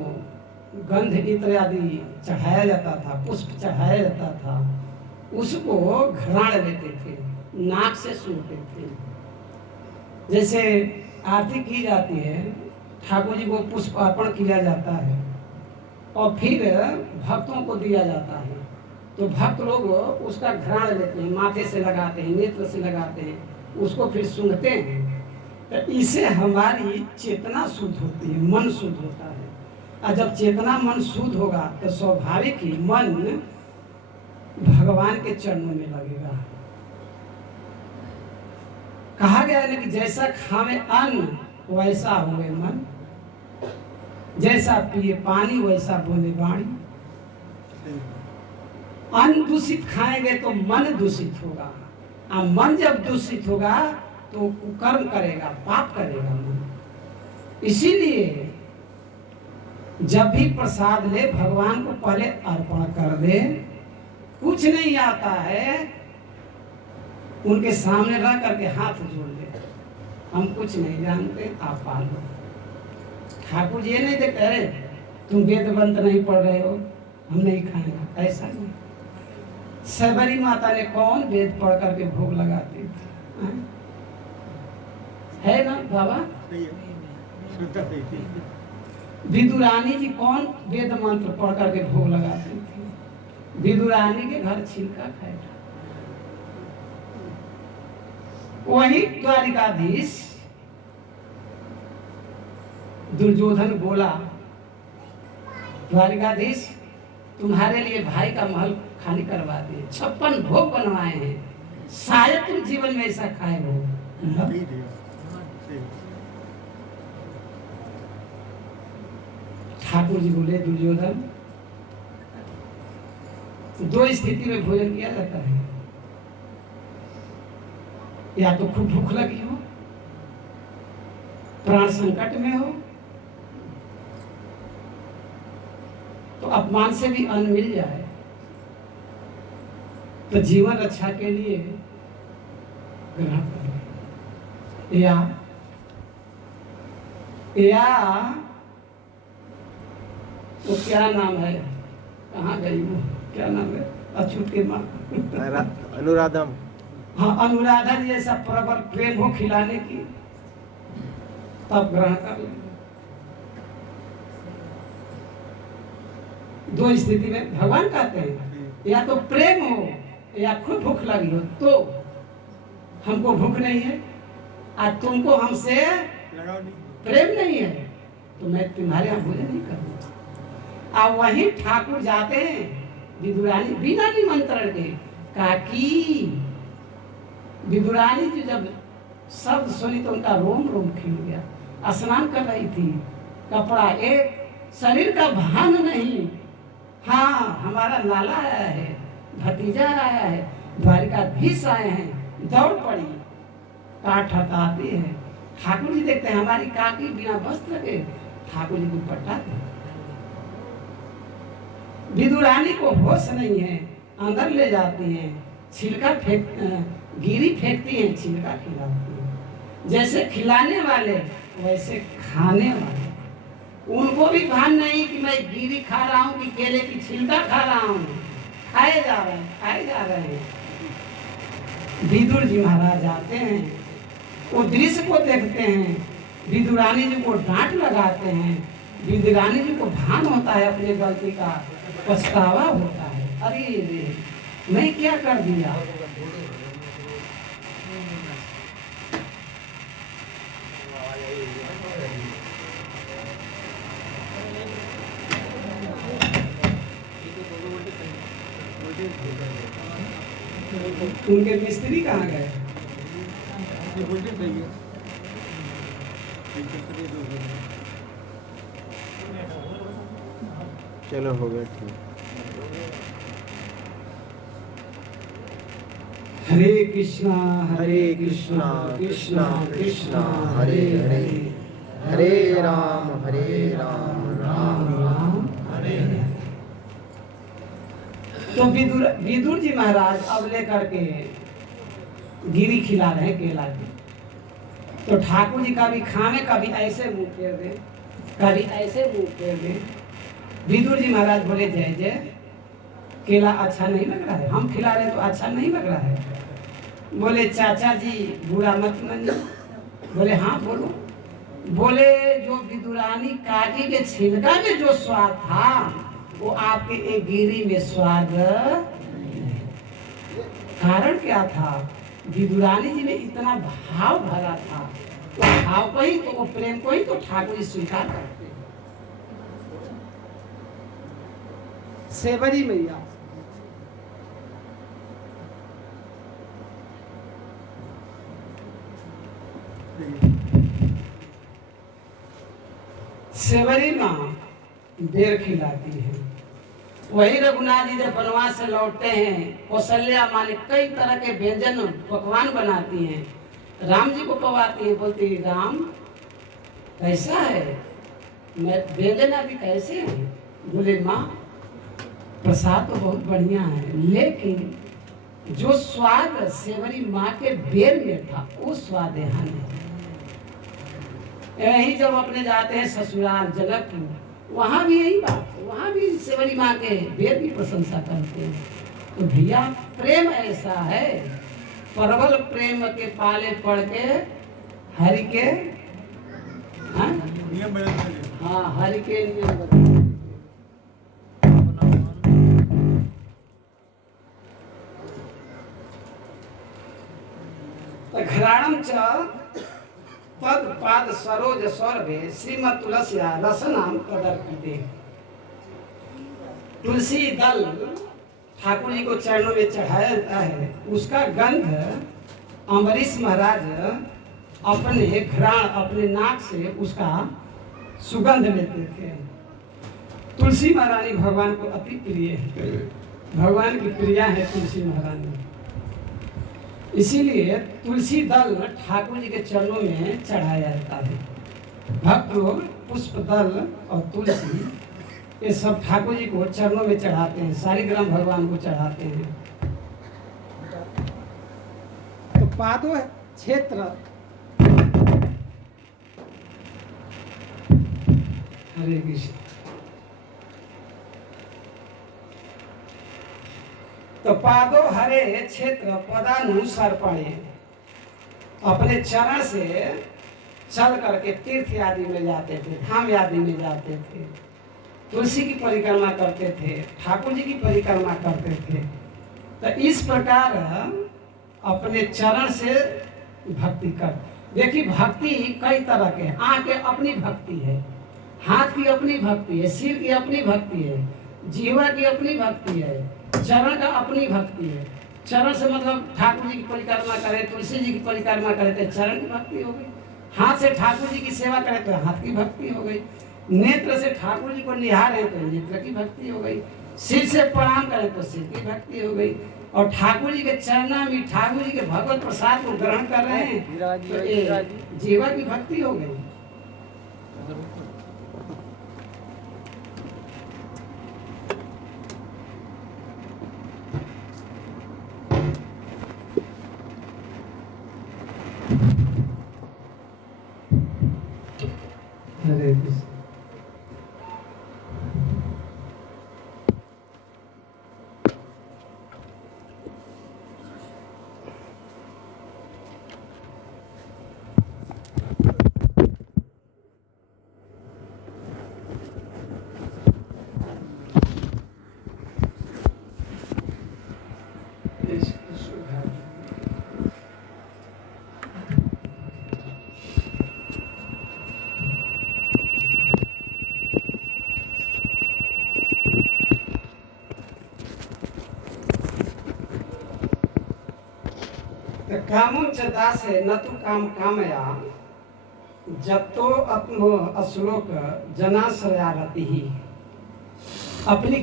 गंध इत्र आदि चढ़ाया जाता था, पुष्प चढ़ाया जाता था, उसको घ्राण लेते थे, नाक से सूंघते थे। जैसे आरती की जाती है, ठाकुर जी को पुष्प अर्पण किया जाता है और फिर भक्तों को दिया जाता है, तो भक्त लोग उसका घ्राण लेते हैं, माथे से लगाते हैं, नेत्र से लगाते हैं, उसको फिर सूंघते हैं। तो इससे हमारी चेतना शुद्ध होती है, मन शुद्ध होता है। और जब चेतना मन शुद्ध होगा तो स्वाभाविक ही मन भगवान के चरणों में लगेगा। कहा गया है कि जैसा खावे अन्न वैसा हुए मन, जैसा पिए पानी वैसा बोले वाणी। अन्न दूषित खाएंगे तो मन दूषित होगा, और मन जब दूषित होगा तो कर्म करेगा, पाप करेगा मन। इसीलिए जब भी प्रसाद ले भगवान को पहले अर्पण कर दे। कुछ नहीं आता है, उनके सामने रह करके हाथ जोड़ दे, हम कुछ नहीं जानते, आप पाल लो। ठाकुर जी ये नहीं देखते अरे तुम वेद मंत्र नहीं पढ़ रहे हो, हम नहीं खाएंगे, ऐसा नहीं। सबरी माता ने कौन वेद पढ़ करके भोग लगाती थी, है ना बाबा? विदुरानी जी कौन वेद मंत्र पढ़ करके भोग लगाती थी? विदुरानी के घर छिलका खाया। वही द्वारिकाधीश दुर्योधन बोला, द्वारिकाधीश तुम्हारे लिए भाई का महल खाली करवा दिए, 56 भोग बनवाए हैं, शायद तुम जीवन में ऐसा खाए हो। ठाकुर जी बोले दुर्योधन, दो स्थिति में भोजन किया जाता है, या तो खूब भूख लगी हो, प्राण संकट में हो, तो अपमान से भी अन्न मिल जाए तो जीवन रक्षा के लिए ग्रहण करें, या वो क्या नाम है, कहाँ गई वो, क्या नाम है, अछूत के माँ अनुराधम। हाँ, अनुराधा जी ऐसा प्रबल प्रेम हो खिलाने की, तब ग्रहण कर ले। दो स्थिति में भगवान कहते हैं, या तो प्रेम हो या खुद भूख लगी हो, तो हमको भूख नहीं है आज तुमको हमसे प्रेम नहीं है तो मैं तुम्हारे यहाँ भोजन नहीं करूँगा। अब वहीं ठाकुर जाते हैं, विदुरानी बिना निमंत्रण के, काकी विदुरानी जी जब शब्द सुनी तो उनका रोम रोम खिल गया। स्नान कर रही थी, कपड़ा एक, शरीर का भान नहीं। हाँ, हमारा लाला आया है, भतीजा आया है, द्वारिकाधीश आए हैं, दौड़ पड़ी, काट हटाती है। ठाकुर जी देखते हैं हमारी काकी बिना वस्त्र के, ठाकुर जी को पटाते। विदुरानी को होश नहीं है, अंदर ले जाती हैं, छिलका फेंक, गिरी फेंकती हैं, छिलका खिलाती हैं। जैसे खिलाने वाले वैसे खाने वाले, उनको भी भान नहीं कि मैं गिरी खा रहा हूँ कि केले की छिलका खा रहा हूँ, खाए जा रहे हैं, खाए जा रहे हैं। विदुर जी महाराज आते हैं, वो दृश्य को देखते हैं, विदुरानी जी को डांट लगाते हैं, विदुरानी जी को भान होता है अपने गलती का, पछतावा होता है, अरे रे मैं क्या कर दिया। उनके मिस्त्री कहाँ गए? चलो हो गया ठीक। हरे कृष्णा हरे कृष्णा कृष्णा कृष्णा हरे हरे हरे राम राम राम हरे हरे। तो विदुर जी महाराज अब लेकर के गिरी खिला रहे हैं केला की। तो ठाकुर जी कभी खाने कभी ऐसे मुंह फेर दे, कभी ऐसे मुंह फेर दे। विदुर जी महाराज बोले जय जय, केला अच्छा नहीं लग रहा है? हम खिला रहे हैं तो अच्छा नहीं लग रहा है? बोले चाचा जी बुरा मत मानिए। बोले हाँ बोलो। बोले जो विदुरानी काटी के छिलका में जो स्वाद था वो आपके एक गिरी में स्वाद नहीं। कारण क्या था? विदुरानी जी में इतना भाव भरा था, तो भाव को ही, तो वो प्रेम को ही तो ठाकुर जी स्वीकार करते। सेवरी मैया सेवरी माँ बेर खिलाती है। वही रघुनाथ जी जब वनवास से लौटते हैं, कौशल्या माँ ने कई तरह के व्यंजन पकवान बनाती हैं, राम जी को पवाती है। बोलती है राम कैसा है, मैं व्यंजन अभी कैसे हैं? बोले माँ प्रसाद तो बहुत बढ़िया है, लेकिन जो स्वाद सेवरी माँ के बेर में था वो स्वाद यहाँ नहीं। यही जब अपने जाते हैं ससुराल जनकपुर, वहाँ भी यही बात है, वहाँ भी सेवरी माँ के बेर की प्रशंसा करते हैं। तो भैया प्रेम ऐसा है, प्रबल प्रेम के पाले पड़ के हरि के नियम बदलते हैं। हाँ हरि के नियम बदल। घराणम च पद पाद सरोज सौरभे श्रीमद तुलसिया रसनाम तदर्पिते। तुलसी दल ठाकुर जी को चरणों में चढ़ाया जाता है, उसका गंध अम्बरीश महाराज अपने घ्राण अपने नाक से उसका सुगंध लेते थे। तुलसी महारानी भगवान को अति प्रिय है, भगवान की प्रिया है तुलसी महारानी। इसीलिए तुलसी दल ठाकुर जी के चरणों में चढ़ाया जाता है। भक्त लोग पुष्प दल और तुलसी ये सब ठाकुर जी को चरणों में चढ़ाते हैं, शालिग्राम भगवान को चढ़ाते हैं। तो पादो क्षेत्र हरे कृष्ण। तो पादो हरे क्षेत्र पदानुसर्पणे, अपने चरण से चल करके तीर्थ आदि में जाते थे, धाम आदि में जाते थे, तुलसी की परिक्रमा करते थे, ठाकुर जी की परिक्रमा करते थे। तो इस प्रकार अपने चरण से भक्ति कर। देखिए भक्ति कई तरह के, आँख की अपनी भक्ति है, हाथ की अपनी भक्ति है, सिर की अपनी भक्ति है, जीवा की अपनी भक्ति है, चरण का अपनी भक्ति है। चरण से मतलब ठाकुर जी की परिक्रमा करे, तुलसी जी की परिक्रमा करे तो चरण की भक्ति हो गई। हाथ से ठाकुर जी की सेवा करे तो हाथ की भक्ति हो गई। नेत्र से ठाकुर जी को निहारे तो नेत्र की भक्ति हो गई। सिर से प्रणाम करे तो सिर की भक्ति हो गई। और ठाकुर जी के चरणा में ठाकुर जी के भगवत प्रसाद को ग्रहण कर रहे हैं तो ये जीवा की भक्ति हो गई। हरे कृष्ण। कामं च दासे न तु काम कामया जतो आत्म अश्लोक जनाश्रया रतिः। अपनी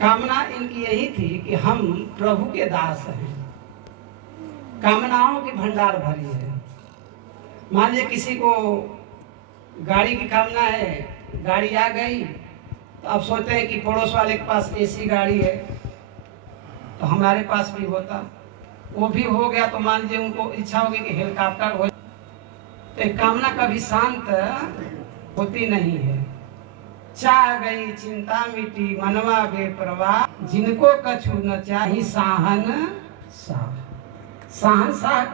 कामना इनकी यही थी कि हम प्रभु के दास हैं, कामनाओं की भंडार भरी है। मान लीजिए किसी को गाड़ी की कामना है, गाड़ी आ गई तो अब सोचते हैं कि पड़ोस वाले के पास एसी गाड़ी है तो हमारे पास भी होता, वो भी हो गया तो मान लीजिए उनको इच्छा होगी कि हेलीकॉप्टर हो, तो एक कामना कभी शांत होती नहीं है। चाह गई चिंता मिटी मनवा बेपरवाह, जिनको कछु न चाही साहन साह। साहन साह